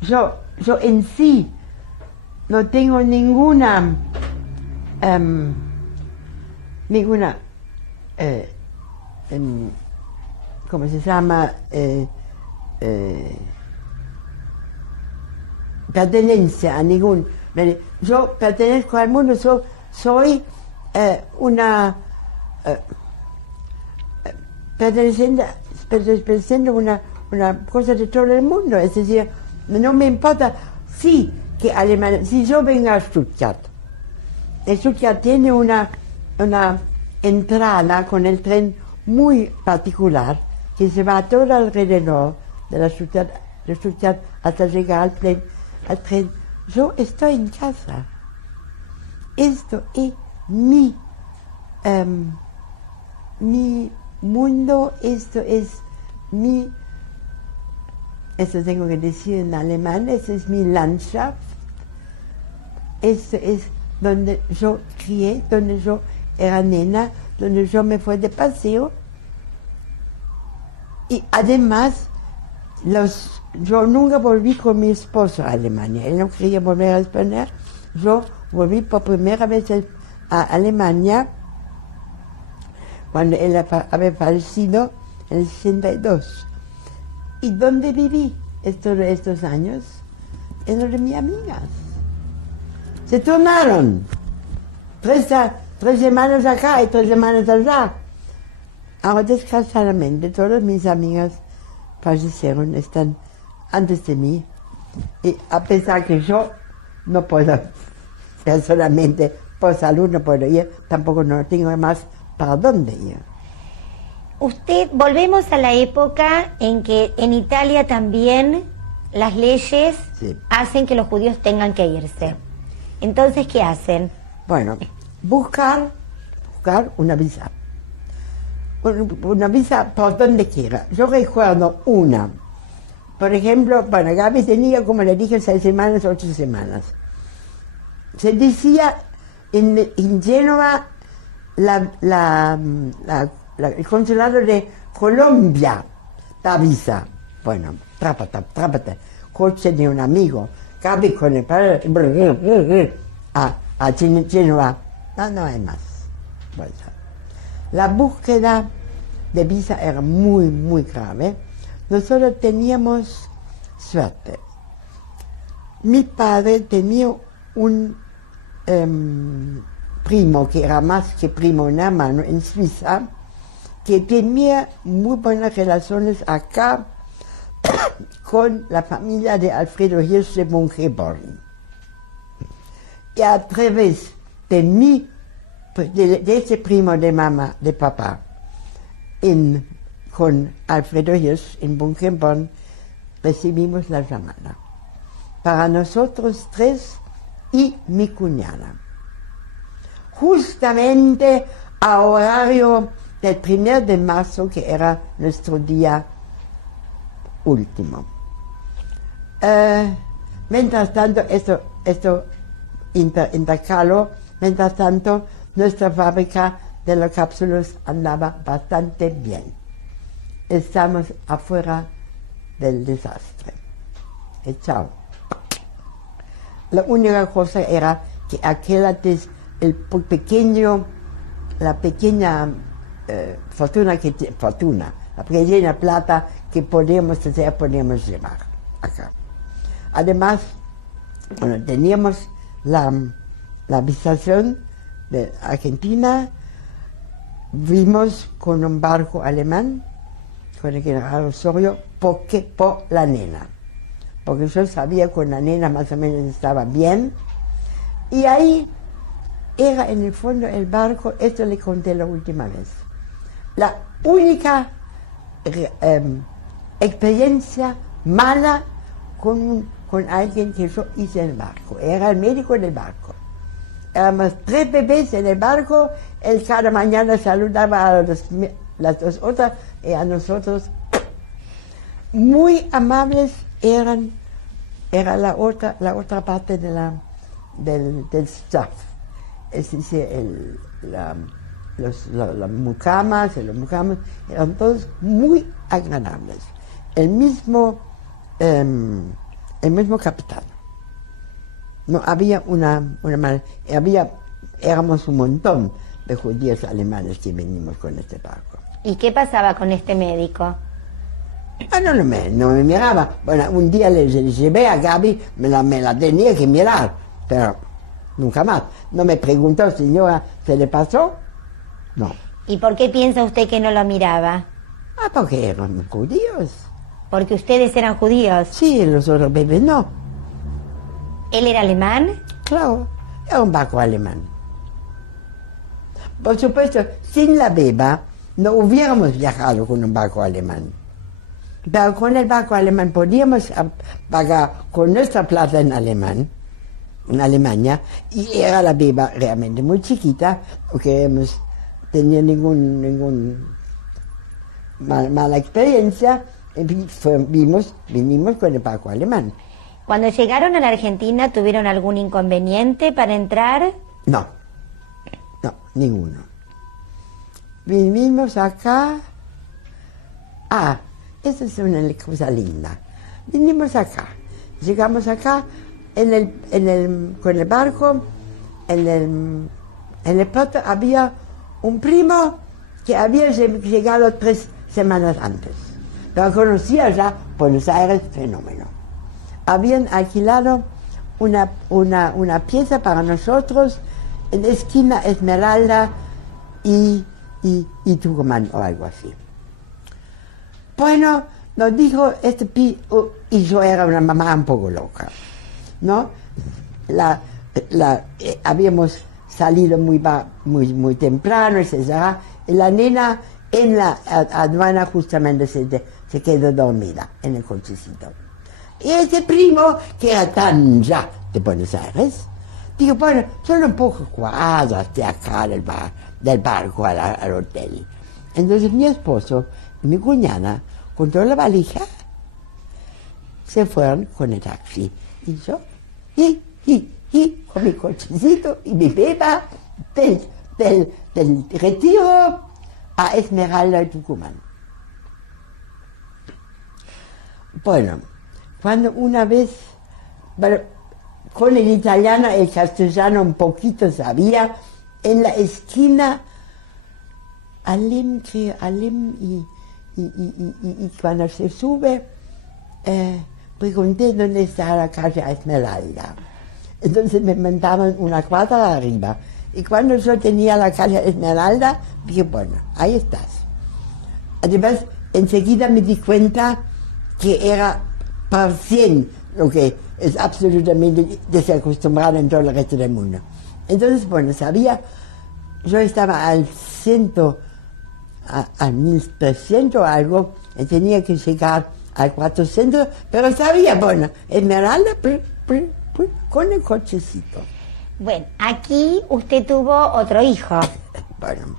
Yo en sí no tengo ninguna ¿cómo se llama? Pertenencia a ningún. Yo pertenezco al mundo, soy perteneciendo una cosa de todo el mundo. Es decir, no me importa si yo vengo a Stuttgart. Stuttgart tiene una entrada con el tren muy particular que se va todo alrededor de Stuttgart hasta llegar al tren. Yo estoy en casa. Esto es mi mundo, esto tengo que decir en alemán, esto es mi Landschaft, esto es donde yo crié, donde yo era nena, donde yo me fui de paseo. Y además, yo nunca volví con mi esposo a Alemania. Él no quería volver a España. Yo volví por primera vez a Alemania cuando él había fallecido en el 62. ¿Y dónde viví estos años? En lo de mis amigas. Se tornaron. 3 semanas acá y 3 semanas allá. Ahora, desgraciadamente, todas mis amigas fallecieron, están antes de mí. Y a pesar que yo no puedo, personalmente, por salud no puedo ir, tampoco no tengo más para dónde ir. Volvemos a la época en que en Italia también las leyes hacen que los judíos tengan que irse. Entonces, ¿qué hacen? Bueno, buscar una visa. Una visa por donde quiera. Yo recuerdo una. Por ejemplo, bueno, Gaby tenía, como le dije, 6 semanas, 8 semanas. Se decía en Génova el consulado de Colombia da visa. Bueno, trápate. Coche de un amigo. Gaby con el padre a Génova. No hay más. Bueno, la búsqueda de visa era muy, muy grave. Nosotros teníamos suerte. Mi padre tenía un primo, que era más que primo, un hermano en Suiza, que tenía muy buenas relaciones acá con la familia de Alfredo Hirsch de Bungeborn. Y a través de ese primo de mamá, de papá, con Alfredo Hirsch en Bungeborn, recibimos la llamada. Para nosotros 3 y mi cuñada. Justamente a horario del 1 de marzo, que era nuestro día último. Mientras tanto, esto intercaló, mientras tanto, nuestra fábrica de las cápsulas andaba bastante bien. Estamos afuera del desastre. Y chao. La única cosa era que la pequeña fortuna, la pequeña plata que podíamos hacer, podíamos llevar acá. Además, bueno, teníamos la avisación de Argentina, vimos con un barco alemán, con el general Osorio, por la nena. Porque yo sabía que la nena más o menos estaba bien. Y ahí era en el fondo el barco, esto le conté la última vez, la única experiencia mala con alguien que yo hice en el barco. Era el médico del barco. Éramos 3 bebés en el barco, él cada mañana saludaba a las 2 otras y a nosotros. Muy amables era la otra parte del staff. Es decir, las mucamas eran todos muy agradables. El mismo capitán. No había éramos un montón de judíos alemanes que venimos con este barco. ¿Y qué pasaba con este médico? No me miraba. Bueno, un día le llevé a Gaby, me la tenía que mirar, pero nunca más. No me preguntó, señora, ¿se le pasó? No. ¿Y por qué piensa usted que no lo miraba? Porque eran judíos. ¿Porque ustedes eran judíos? Sí, los otros bebés no. ¿Él era alemán? Claro, era un barco alemán. Por supuesto, sin la beba no hubiéramos viajado con un barco alemán. Pero con el barco alemán podíamos pagar con nuestra plata en Alemania, y era la beba realmente muy chiquita, porque hemos tenido ningún mala experiencia, y vinimos con el barco alemán. Cuando llegaron a la Argentina, ¿tuvieron algún inconveniente para entrar? No, ninguno. Vinimos acá. Esa es una cosa linda. Vinimos acá, llegamos acá con el barco, en el puerto había un primo que había llegado 3 semanas antes, pero conocía ya Buenos Aires fenómeno. Habían alquilado una pieza para nosotros en la esquina Esmeralda y Tucumán o algo así. Bueno, nos dijo y yo era una mamá un poco loca, ¿no? Habíamos salido muy temprano, etc. Y la nena en la aduana justamente se quedó dormida en el cochecito. Y ese primo, que era tan ya de Buenos Aires, dijo, bueno, solo un poco cuadras de acá del barco al hotel. Entonces mi esposo y mi cuñada, con toda la valija, se fueron con el taxi. Y yo, con mi cochecito y mi beba del Retiro a Esmeralda y Tucumán. Bueno, cuando una vez, con el italiano, el castellano un poquito sabía, en la esquina, Alem y cuando se sube, pregunté dónde está la calle Esmeralda. Entonces me mandaban una cuadra arriba. Y cuando yo tenía la calle Esmeralda, dije, bueno, ahí estás. Además, enseguida me di cuenta que era por 100, lo que es absolutamente desacostumbrado en todo el resto del mundo. Entonces, bueno, yo estaba al 1300 o algo, y tenía que llegar al 400, pero sabía, bueno, Esmeralda, con el cochecito. Bueno, aquí usted tuvo otro hijo. Bueno,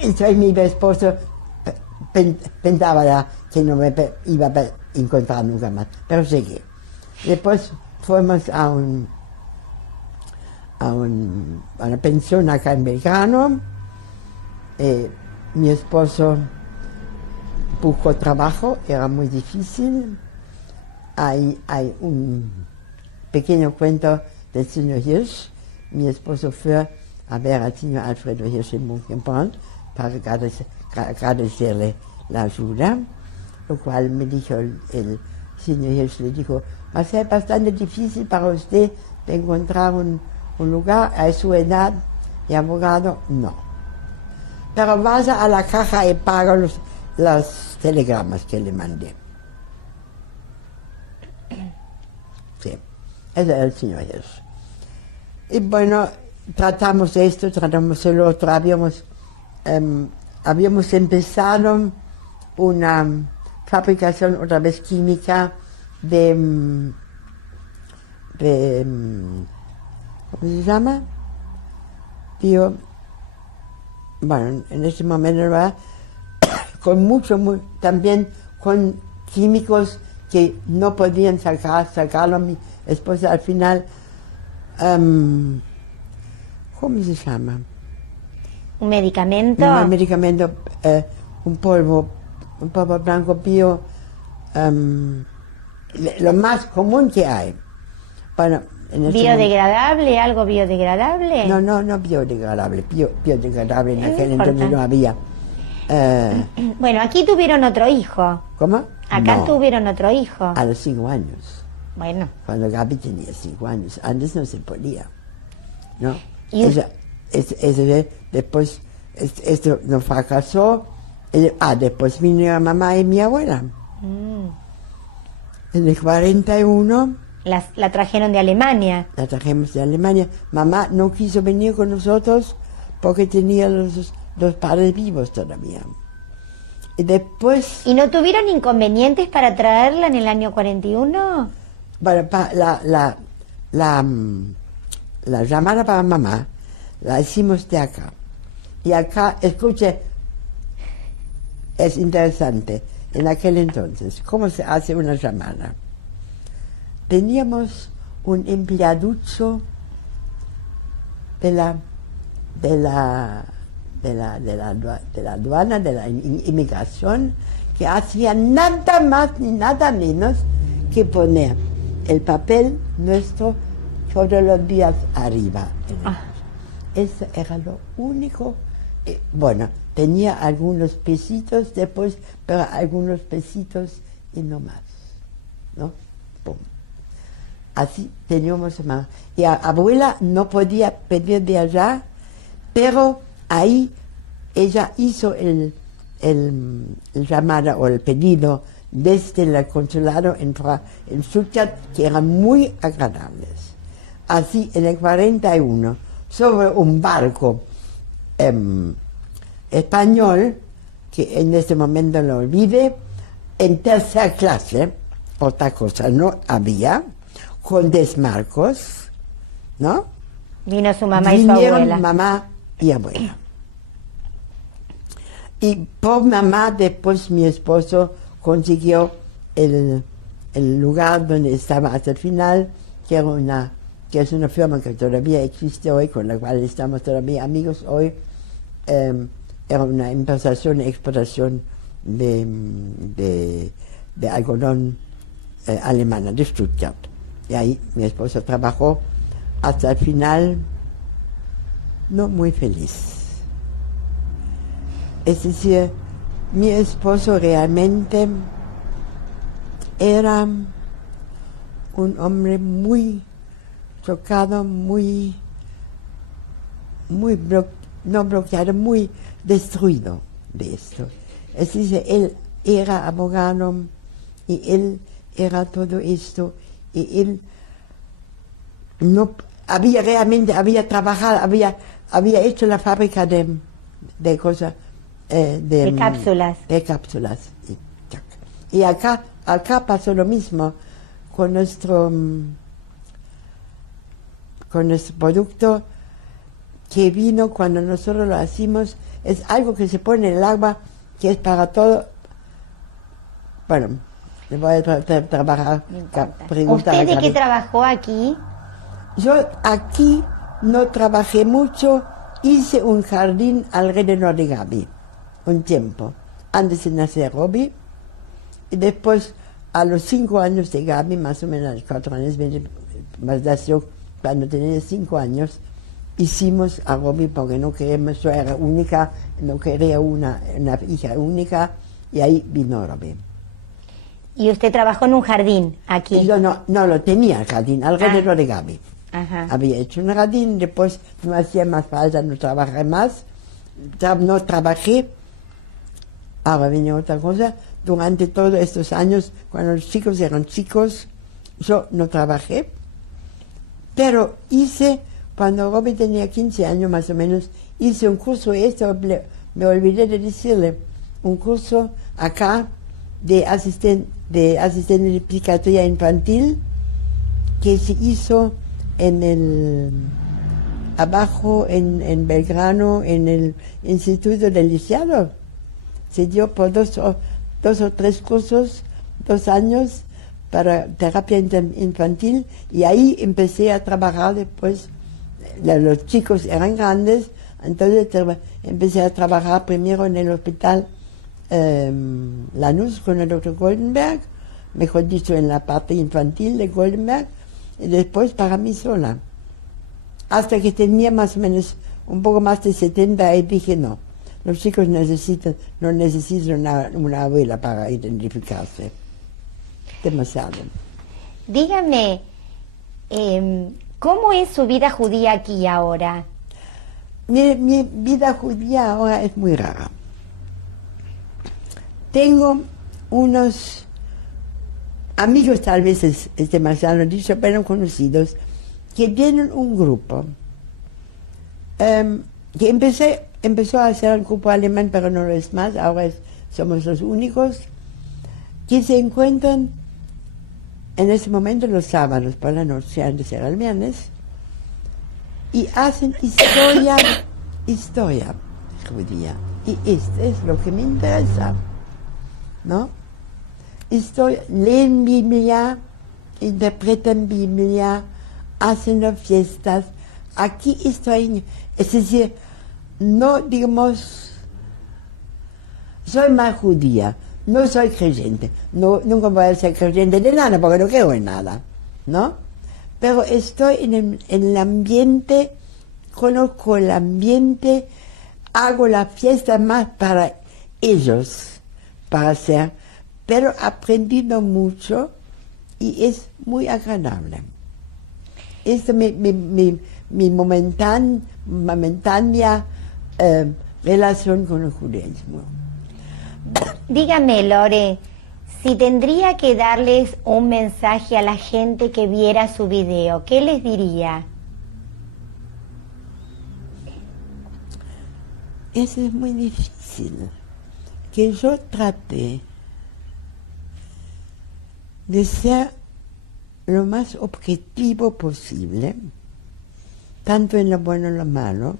entonces mi esposo pensaba que no me iba a encontrar nunca más, pero llegué. Después fuimos a una pensión acá en Belgrano. Mi esposo buscó trabajo, era muy difícil. Hay un pequeño cuento del señor Hirsch. Mi esposo fue a ver al señor Alfredo Hirsch en Montauban para agradecerle la ayuda, lo cual me dijo el señor Hirsch, le dijo, va a ser bastante difícil para usted de encontrar un lugar a su edad de abogado, no. Pero vaya a la caja y paga los telegramas que le mandé. Sí, ese era el señor Hirsch. Y bueno, tratamos esto, tratamos el otro, habíamos empezado una fabricación otra vez química de ¿cómo se llama? Bueno, en este momento va con también con químicos que no podían sacarlo. Mi esposa al final, ¿cómo se llama? ¿Un medicamento? Un medicamento, un polvo blanco bio, lo más común que hay. Bueno, ¿biodegradable? ¿Algo biodegradable? No biodegradable. Biodegradable en aquel entonces no había. Bueno, aquí tuvieron otro hijo. ¿Cómo? Acá tuvieron otro hijo. A los 5 años. Bueno. Cuando Gaby tenía 5 años. Antes no se podía. ¿No? ¿Y después, esto no fracasó. Después vino mamá y mi abuela. En el 41. La trajeron de Alemania. La trajimos de Alemania. Mamá no quiso venir con nosotros porque tenía los padres vivos todavía. Y después... ¿Y no tuvieron inconvenientes para traerla en el año 41? Bueno, la llamada para mamá la hicimos de acá. Y acá, escuche, es interesante. En aquel entonces, ¿cómo se hace una llamada? Teníamos un empleaducho de la aduana, de la inmigración, que hacía nada más ni nada menos que poner el papel nuestro todos los días arriba. Eso era lo único. Bueno, tenía algunos pesitos después, pero algunos pesitos y no más, ¿no? Pum. Así teníamos más. Y abuela no podía pedir de allá, pero ahí ella hizo el llamada o el pedido desde el consulado en Stuttgart, que eran muy agradables. Así, en el 41, sobre un barco español, que en este momento lo olvide, en tercera clase, otra cosa no había, con desmarcos, ¿no? Vino su mamá y su abuela. Mamá y abuela. Y por mamá, después mi esposo consiguió el lugar donde estaba hasta el final, que es una firma que todavía existe hoy, con la cual estamos todavía amigos hoy. Era una importación y exportación de algodón alemana, de Stuttgart. Y ahí mi esposo trabajó hasta el final, no muy feliz. Es decir, mi esposo realmente era un hombre muy chocado, muy no bloqueado, muy destruido de esto. Es decir, él era abogado y él era todo esto y él no había trabajado, había hecho la fábrica de cosas, de cápsulas. De cápsulas. Y acá pasó lo mismo con nuestro producto que vino cuando nosotros lo hacemos. Es algo que se pone en el agua, que es para todo. Bueno, le voy a trabajar. ¿Usted de qué trabajó aquí? Yo aquí no trabajé mucho, hice un jardín alrededor de Gaby, un tiempo, antes de nacer Robbie, y después a los 5 años de Gaby, más o menos a los 4 años, más nació cuando tenía 5 años, hicimos a Robbie porque no queríamos, yo era única, no quería una hija única, y ahí vino Robbie. ¿Y usted trabajó en un jardín aquí? Y yo no lo tenía el jardín, alrededor de Gaby. Ajá. Había hecho un jardín, después no hacía más falta, no trabajé más, no trabajé. Ahora viene otra cosa, durante todos estos años, cuando los chicos eran chicos, yo no trabajé, pero hice, cuando Robbie tenía 15 años más o menos, hice un curso, me olvidé de decirle, un curso acá de asistente de psiquiatría infantil, que se hizo abajo en Belgrano, en el Instituto del Lisiado. Se dio por dos o tres cursos, 2 años, para terapia infantil, y ahí empecé a trabajar después. Los chicos eran grandes, entonces empecé a trabajar primero en el hospital Lanús con el doctor Goldenberg, mejor dicho en la parte infantil de Goldenberg, y después para mí sola. Hasta que tenía más o menos un poco más de 70 y dije no, los chicos no necesitan una abuela para identificarse. Demasiado. Dígame, ¿cómo es su vida judía aquí ahora? Mi vida judía ahora es muy rara. Tengo unos amigos, tal vez es demasiado dicho, pero conocidos, que tienen un grupo que empezó a ser un grupo alemán, pero no lo es más, ahora somos los únicos, que se encuentran en ese momento los sábados por la noche, antes era el viernes, y hacen historia judía. Y esto es lo que me interesa, ¿no? Leen Biblia, interpretan Biblia, hacen las fiestas. Aquí estoy, es decir, no digamos, soy más judía, no soy creyente, nunca voy a ser creyente de nada porque no creo en nada, ¿no? Pero estoy en el ambiente, conozco el ambiente, hago la fiesta más para ellos, para hacer, pero aprendiendo mucho y es muy agradable. Esta es mi momentánea relación con el judaísmo. Dígame, Lore, si tendría que darles un mensaje a la gente que viera su video, ¿qué les diría? Eso es muy difícil. Que yo trate de ser lo más objetivo posible, tanto en lo bueno como en lo malo,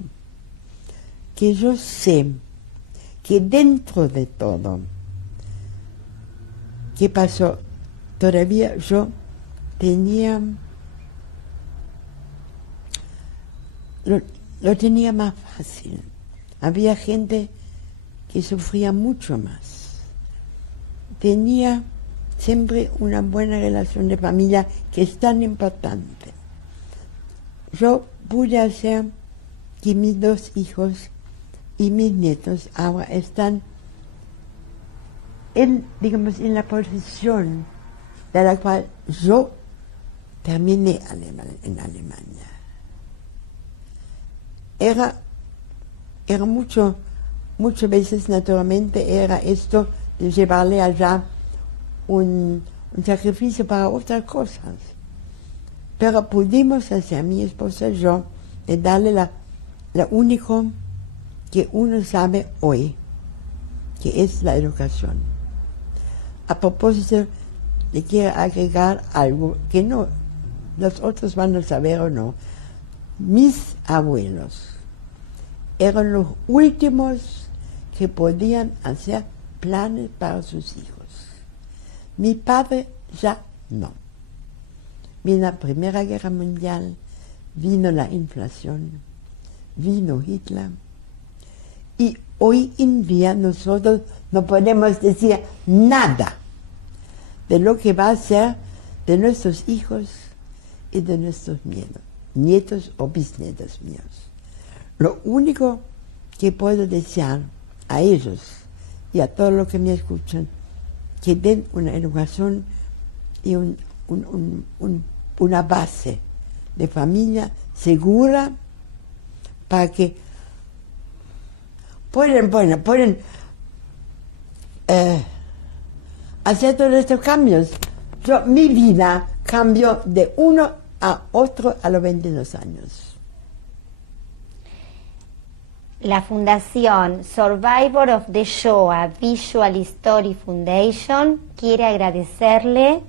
que yo sé que dentro de todo, ¿qué pasó? Todavía yo tenía, lo tenía más fácil. Había gente que sufría mucho más. Tenía siempre una buena relación de familia, que es tan importante. Yo pude hacer que mis 2 hijos y mis nietos ahora están en la posición de la cual yo terminé en Alemania. Era muchas veces, naturalmente, era esto de llevarle allá un sacrificio para otras cosas. Pero pudimos hacer, mi esposa y yo, de darle la único que uno sabe hoy, que es la educación. A propósito, le quiero agregar algo que no, los otros van a saber o no. Mis abuelos eran los últimos que podían hacer planes para sus hijos. Mi padre ya no. Vino la Primera Guerra Mundial, vino la inflación, vino Hitler, y hoy en día nosotros no podemos decir nada de lo que va a ser de nuestros hijos y de nuestros nietos o bisnietos míos. Lo único que puedo desear a ellos y a todos los que me escuchan, que den una educación y una base de familia segura para que pueden hacer todos estos cambios. Mi vida cambió de uno a otro a los 22 años. La Fundación Survivor of the Shoah Visual History Foundation quiere agradecerle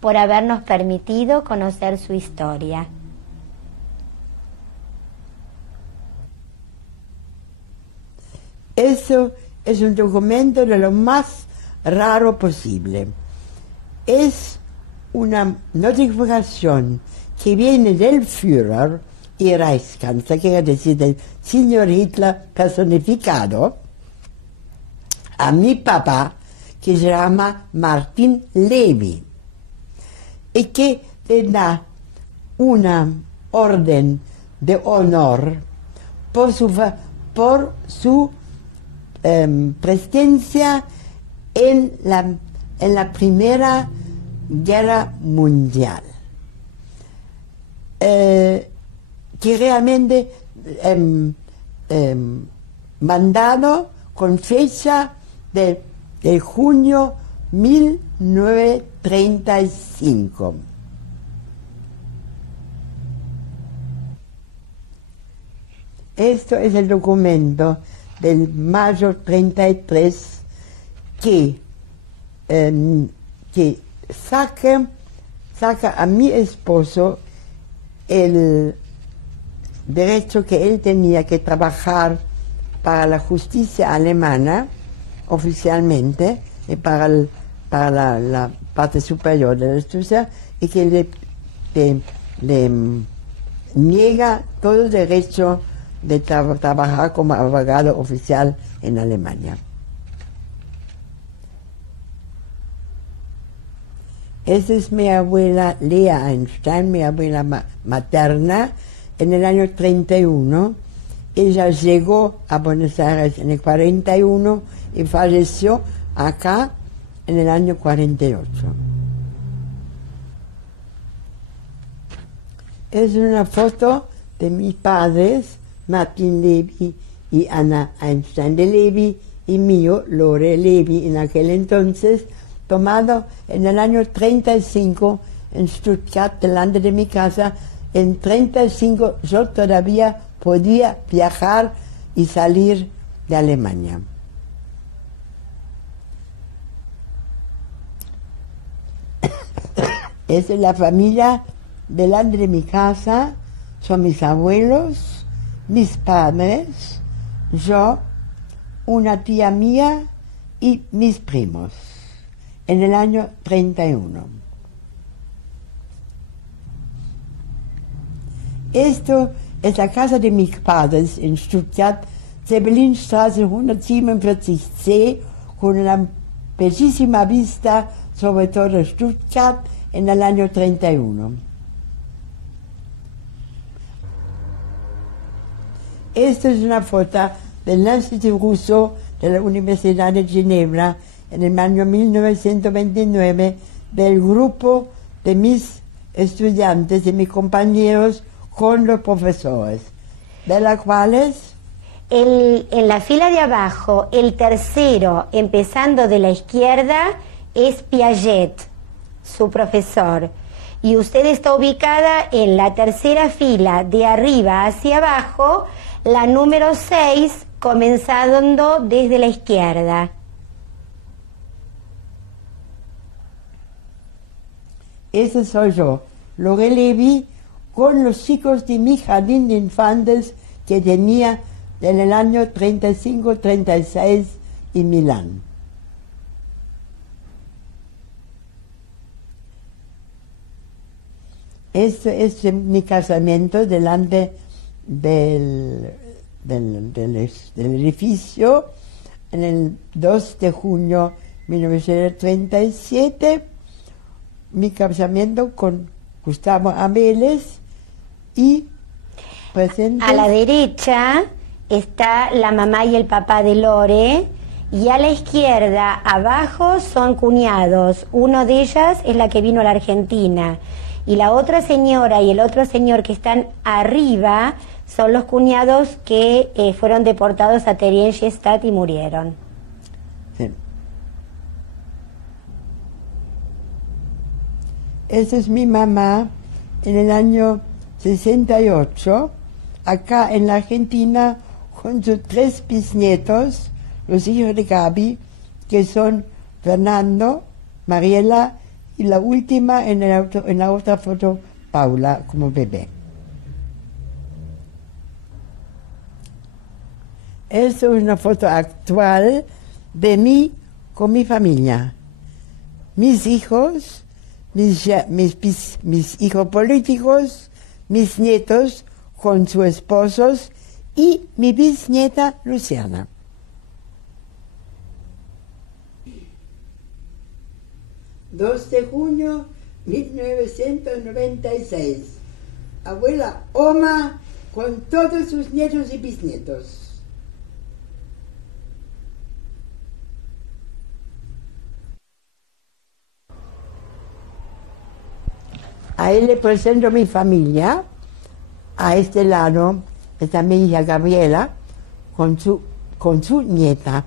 por habernos permitido conocer su historia. Eso es un documento de lo más raro posible. Es una notificación que viene del Führer y Reichskanzler, que es decir, del señor Hitler personificado, a mi papá, que se llama Martin Levy, y que le da una orden de honor por su presencia en la Primera Guerra Mundial, que realmente mandado con fecha de junio 1935. Esto es el documento del mayo 33 que saca a mi esposo el derecho que él tenía que trabajar para la justicia alemana oficialmente y para la parte superior de la justicia, y que le niega todo el derecho de trabajar como abogado oficial en Alemania. Esa es mi abuela Lea Einstein, mi abuela materna, en el año 31. Ella llegó a Buenos Aires en el 41 y falleció acá en el año 48. Es una foto de mis padres, Martin Levy y Anna Einstein de Levy, y mío, Lore Levy, en aquel entonces, tomado en el año 35 en Stuttgart, delante de mi casa. En 35 yo todavía podía viajar y salir de Alemania. Esa es la familia delante de mi casa. Son mis abuelos, mis padres, yo, una tía mía y mis primos, en el año 31. Esto es la casa de mis padres en Stuttgart, Zeppelinstraße 147C, con una bellísima vista sobre todo Stuttgart en el año 31. Esta es una foto del Instituto Rousseau de la Universidad de Ginebra en el año 1929, del grupo de mis estudiantes, de mis compañeros con los profesores, de las cuales... En la fila de abajo, el tercero, empezando de la izquierda, es Piaget, su profesor. Y usted está ubicada en la tercera fila, de arriba hacia abajo, la número 6, comenzando desde la izquierda. Ese soy yo, Lore Levy, con los chicos de mi jardín de infantes que tenía en el año 35-36 en Milán. Este es mi casamiento delante del edificio en el 2 de junio de 1937, mi casamiento con Gustavo Abeles, Y presentes. A la derecha está la mamá y el papá de Lore, y a la izquierda, abajo, son cuñados. Uno de ellas es la que vino a la Argentina, y la otra señora y el otro señor que están arriba son los cuñados que fueron deportados a Theresienstadt y murieron. Sí. Esa es mi mamá en el año 68, acá en la Argentina, con sus 3 bisnietos, los hijos de Gaby, que son Fernando, Mariela y la última en la otra foto, Paula, como bebé. Esta es una foto actual de mí con mi familia. Mis hijos, mis hijos políticos, mis nietos con sus esposos y mi bisnieta Luciana. ...2 de junio 1996... abuela Oma con todos sus nietos y bisnietos. Ahí le presento a mi familia. A este lado está mi hija Gabriela con su nieta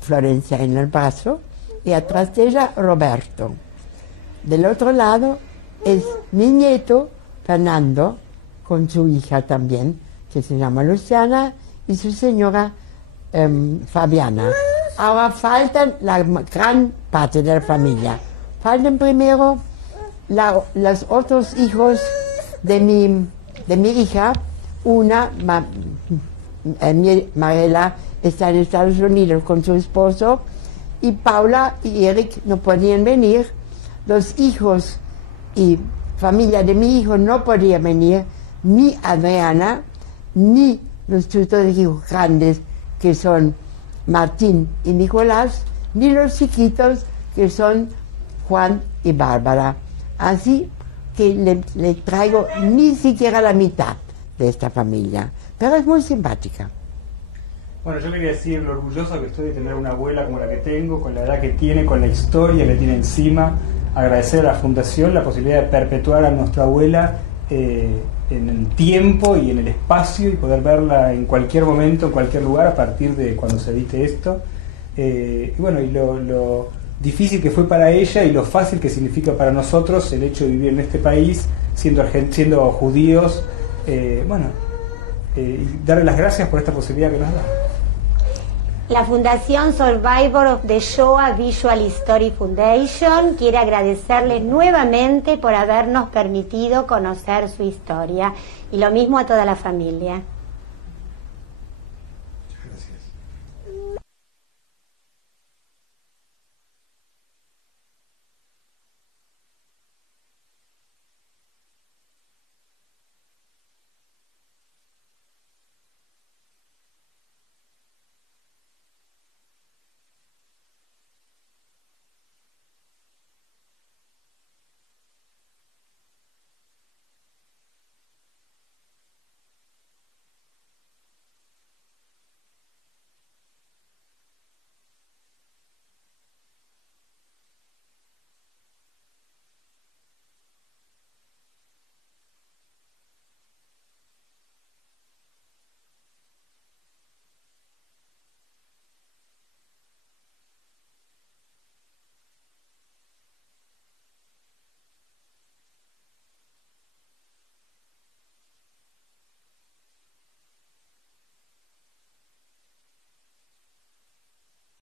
Florencia en el brazo, y atrás de ella Roberto. Del otro lado es mi nieto Fernando con su hija también, que se llama Luciana, y su señora Fabiana. Ahora faltan la gran parte de la familia. Faltan primero los otros hijos de mi hija. Una, Mariela, está en Estados Unidos con su esposo, y Paula y Eric no podían venir. Los hijos y familia de mi hijo no podían venir, ni Adriana, ni los 2 hijos grandes, que son Martín y Nicolás, ni los chiquitos, que son Juan y Bárbara. Así que le traigo ni siquiera la mitad de esta familia, pero es muy simpática. Bueno, yo quería decir lo orgulloso que estoy de tener una abuela como la que tengo, con la edad que tiene, con la historia que tiene encima. Agradecer a la Fundación la posibilidad de perpetuar a nuestra abuela en el tiempo y en el espacio, y poder verla en cualquier momento, en cualquier lugar, a partir de cuando se edite esto. Y bueno, y lo difícil que fue para ella y lo fácil que significa para nosotros el hecho de vivir en este país, siendo judíos. Y darle las gracias por esta posibilidad que nos da. La Fundación Survivor of the Shoah Visual History Foundation quiere agradecerles nuevamente por habernos permitido conocer su historia, y lo mismo a toda la familia.